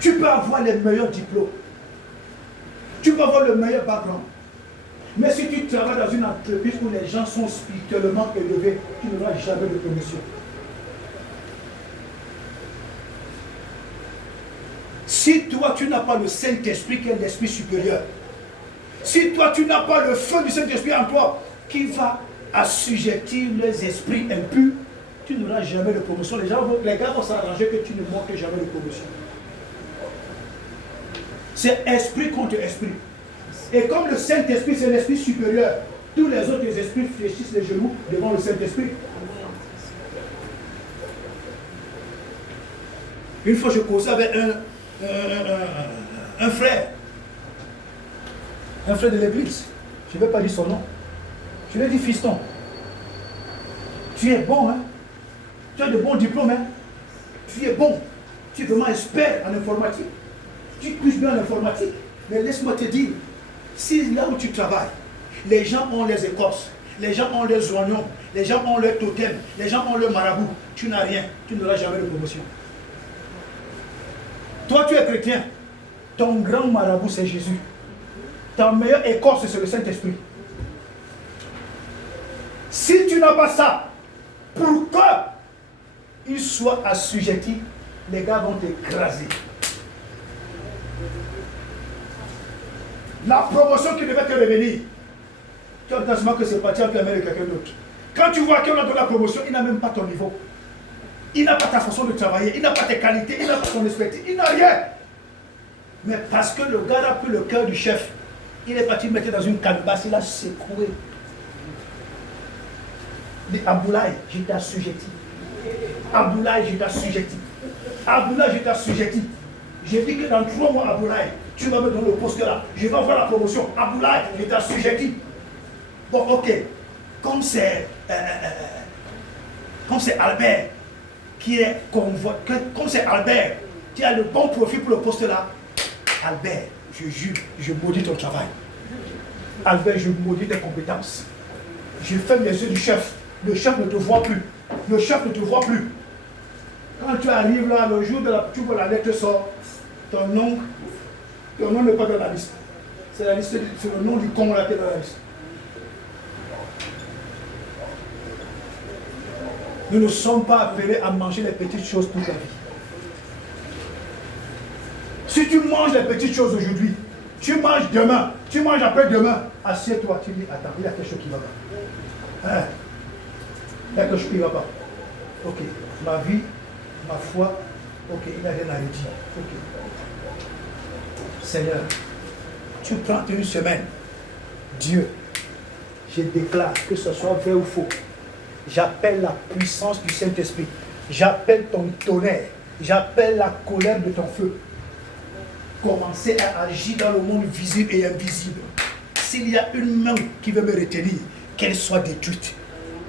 Tu peux avoir les meilleurs diplômes. Tu peux avoir le meilleur background. Mais si tu travailles dans une entreprise où les gens sont spirituellement élevés, tu n'auras jamais de promotion. Si toi, tu n'as pas le Saint-Esprit qui est l'Esprit supérieur, si toi, tu n'as pas le feu du Saint-Esprit en toi, qui va assujettir les esprits impurs, tu n'auras jamais de promotion. Les gars vont s'arranger que tu ne manques jamais de promotion. C'est esprit contre esprit. Et comme le Saint-Esprit, c'est l'Esprit supérieur, tous les autres esprits fléchissent les genoux devant le Saint-Esprit. Une fois, je causais avec un frère de l'église. Je ne vais pas dire son nom. Je lui ai dit, fiston, tu es bon, hein? Tu as de bons diplômes, hein? Tu es bon. Tu es vraiment expert en informatique. Tu touches bien en informatique. Mais laisse-moi te dire, si là où tu travailles, les gens ont les écorces, les gens ont les oignons, les gens ont le totem, les gens ont le marabout, tu n'as rien, tu n'auras jamais de promotion. Toi, tu es chrétien. Ton grand marabout, c'est Jésus. Ta meilleure écorce, c'est le Saint-Esprit. Si tu n'as pas ça, pour qu'il soit assujetti, les gars vont t'écraser. La promotion qui devait te revenir, tu as le sentiment que c'est parti entre les mains de quelqu'un d'autre. Quand tu vois qu'on a donné la promotion, il n'a même pas ton niveau. Il n'a pas ta façon de travailler, il n'a pas tes qualités, il n'a pas ton expertise, il n'a rien. Mais parce que le gars a pris le cœur du chef, il est parti mettre dans une calebasse, il a secoué. Il dit, Aboulaye, je t'ai assujetti. Aboulaye, je t'ai assujetti. Aboulaye, je t'ai assujetti. J'ai dit que dans 3 mois, Aboulaye, tu vas me donner le poste là. Je vais avoir la promotion. Aboulaye, je t'ai assujetti. Bon, ok. Comme c'est Albert qui est convoqué, comme c'est Albert qui a le bon profil pour le poste là, Albert, je jure, je maudis ton travail. Albert, je maudis tes compétences. Je ferme les yeux du chef. Le chef ne te voit plus. Le chef ne te voit plus. Quand tu arrives là, le jour de tu vois la lettre sort, ton nom n'est pas dans la liste. C'est la liste, c'est le nom du con là qui est dans la liste. Nous ne sommes pas appelés à manger les petites choses toute la vie. Si tu manges les petites choses aujourd'hui, tu manges demain, tu manges après-demain, assieds-toi, tu dis, attends, il y a quelque chose qui ne va pas. Hein? Il y a quelque chose qui ne va pas. Ok, ma vie, ma foi, ok, il n'y a rien à dire. Ok. Seigneur, tu prends une semaine. Dieu, je déclare que ce soit vrai ou faux. J'appelle la puissance du Saint-Esprit. J'appelle ton tonnerre. J'appelle la colère de ton feu. Commencez à agir dans le monde visible et invisible. S'il y a une main qui veut me retenir, qu'elle soit détruite.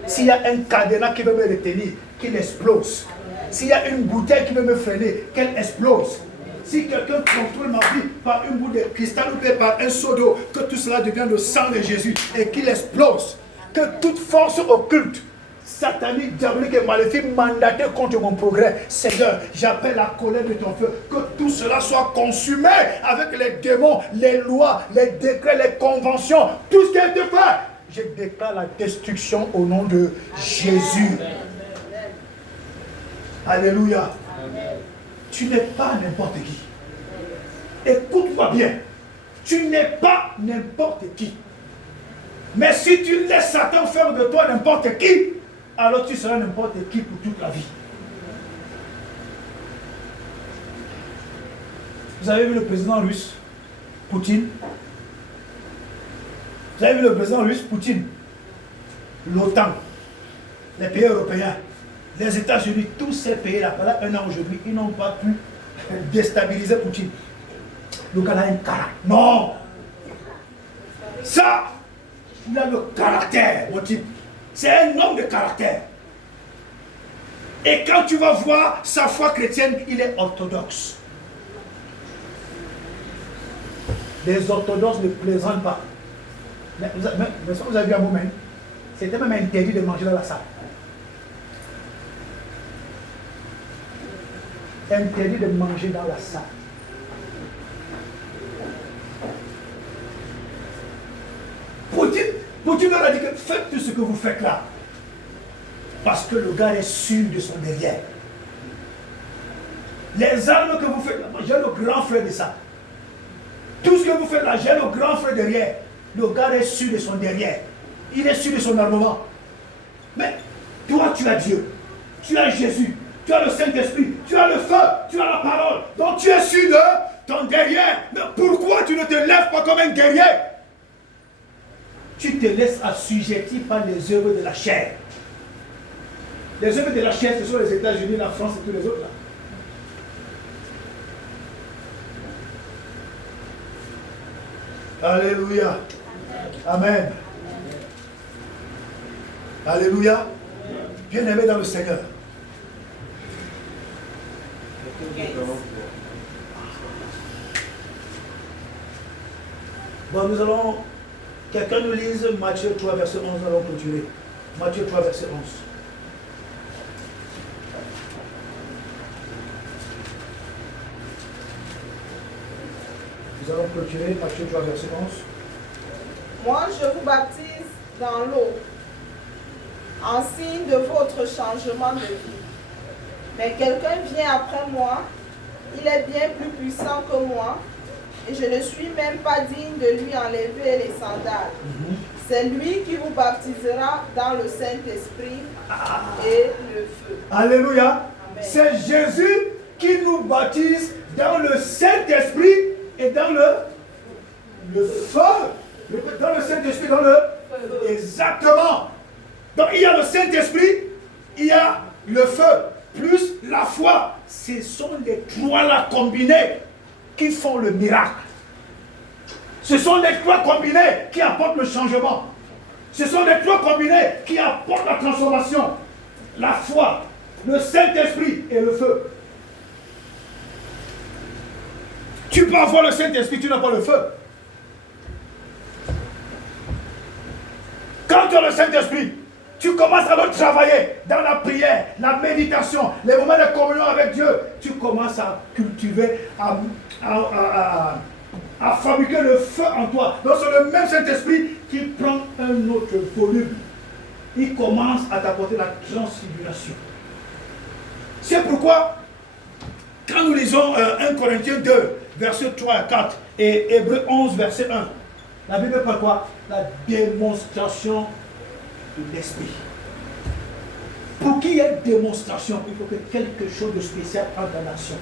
S'il y a un cadenas qui veut me retenir, qu'il explose. S'il y a une bouteille qui veut me freiner, qu'elle explose. Si quelqu'un contrôle ma vie par une boule de cristal ou par un seau d'eau, que tout cela devienne le sang de Jésus et qu'il explose. Que toute force occulte satanique, diabolique et maléfique mandaté contre mon progrès. Seigneur, j'appelle la colère de ton feu, que tout cela soit consumé avec les démons, les lois, les décrets, les conventions, tout ce qui a été fait. Je déclare la destruction au nom de Jésus. Alléluia. Tu n'es pas n'importe qui. Écoute-moi bien. Tu n'es pas n'importe qui. Mais si tu laisses Satan faire de toi n'importe qui, alors tu seras n'importe qui pour toute la vie. Vous avez vu le président russe, Poutine? Vous avez vu le président russe, Poutine? L'OTAN, les pays européens, les États-Unis, tous ces pays-là, pendant un an aujourd'hui, ils n'ont pas pu déstabiliser Poutine. Le gars a un caractère. Non! Ça, il a le caractère, mon type. C'est un homme de caractère. Et quand tu vas voir sa foi chrétienne, il est orthodoxe. Les orthodoxes ne plaisantent pas. Mais vous avez vu un moment, c'était même interdit de manger dans la salle. Interdit de manger dans la salle. Poutine leur a dit que faites tout ce que vous faites là. Parce que le gars est sûr de son derrière. Les armes que vous faites là, j'ai le grand frère de ça. Tout ce que vous faites là, j'ai le grand frère derrière. Le gars est sûr de son derrière. Il est sûr de son armement. Mais toi, tu as Dieu. Tu as Jésus. Tu as le Saint-Esprit. Tu as le feu. Tu as la parole. Donc tu es sûr de ton derrière. Mais pourquoi tu ne te lèves pas comme un guerrier? Tu te laisses assujettir par les œuvres de la chair. Les œuvres de la chair, ce sont les États-Unis, la France et tous les autres là. Alléluia. Amen. Alléluia. Bien-aimé dans le Seigneur. Bon, nous allons... Quelqu'un nous lise Matthieu 3, verset 11, nous allons clôturer. Matthieu 3, verset 11. Nous allons clôturer Matthieu 3, verset 11. Moi, je vous baptise dans l'eau, en signe de votre changement de vie. Mais quelqu'un vient après moi, il est bien plus puissant que moi, et je ne suis même pas digne de lui enlever les sandales. C'est lui qui vous baptisera dans le Saint-Esprit et le feu. Alléluia. C'est Jésus qui nous baptise dans le Saint-Esprit et dans le feu. Dans le Saint-Esprit, dans le feu. Exactement. Donc il y a le Saint-Esprit, il y a le feu, plus la foi. Ce sont les trois là combinés qui font le miracle. Ce sont les trois combinés qui apportent le changement. Ce sont les trois combinés qui apportent la transformation. La foi, le Saint-Esprit et le feu. Tu peux avoir le Saint-Esprit, tu n'as pas le feu. Quand tu as le Saint-Esprit, tu commences à le travailler dans la prière, la méditation, les moments de communion avec Dieu. Tu commences à cultiver, à fabriquer le feu en toi. Donc c'est le même Saint-Esprit qui prend un autre volume. Il commence à t'apporter la transfiguration. C'est pourquoi, quand nous lisons 1 Corinthiens 2, versets 3 à 4, et Hébreux 11, verset 1, la Bible parle quoi? La démonstration de l'esprit. Pour qu'il y ait démonstration, il faut que quelque chose de spécial entre en action.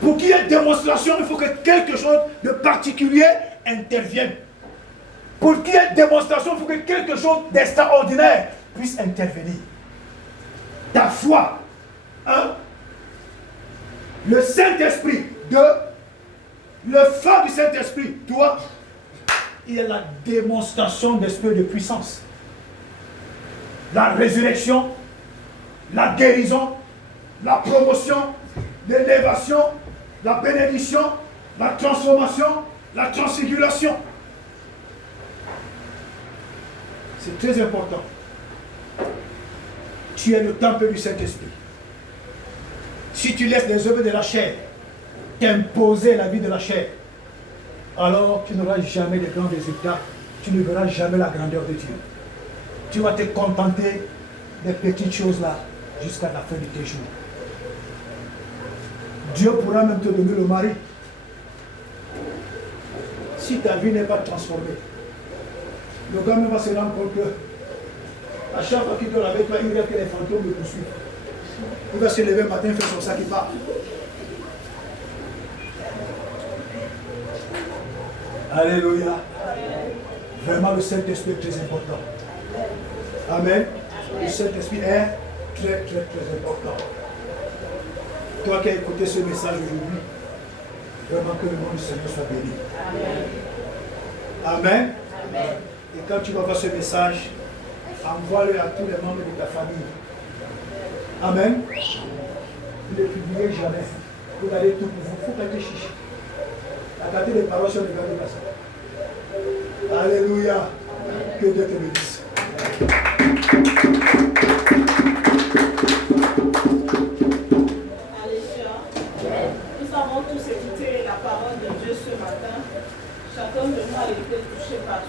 Pour qu'il y ait démonstration, il faut que quelque chose de particulier intervienne. Pour qu'il y ait démonstration, il faut que quelque chose d'extraordinaire puisse intervenir. Ta foi, le Saint-Esprit, le feu du Saint-Esprit, toi, il y a la démonstration d'esprit de puissance. La résurrection, la guérison, la promotion, l'élévation, la bénédiction, la transformation, la transfiguration. C'est très important. Tu es le temple du Saint-Esprit. Si tu laisses les œuvres de la chair t'imposer la vie de la chair, alors tu n'auras jamais de grands résultats. Tu ne verras jamais la grandeur de Dieu. Tu vas te contenter des petites choses là jusqu'à la fin de tes jours. Dieu pourra même te donner le mari. Si ta vie n'est pas transformée, le gars même va se rendre compte que à chaque fois qu'il dort avec toi, il rêve que les fantômes le poursuivent. Il va se lever le matin, faire son sac, il part. Alléluia. Vraiment, le Saint-Esprit est très important. Amen. Le Saint-Esprit est très, très, très important. Toi qui as écouté ce message aujourd'hui, vraiment que le nom du Seigneur soit béni. Amen. Amen. Amen. Et quand tu vas voir ce message, envoie-le à tous les membres de ta famille. Amen. Ne le publiez jamais. Vous allez tout pour vous. Il faut garder chichi. La qualité des paroles sur le gars de la salle. Alléluia. Que Dieu te bénisse. Alléluia. Nous avons tous écouté la parole de Dieu ce matin. Chacun de nous a été touché par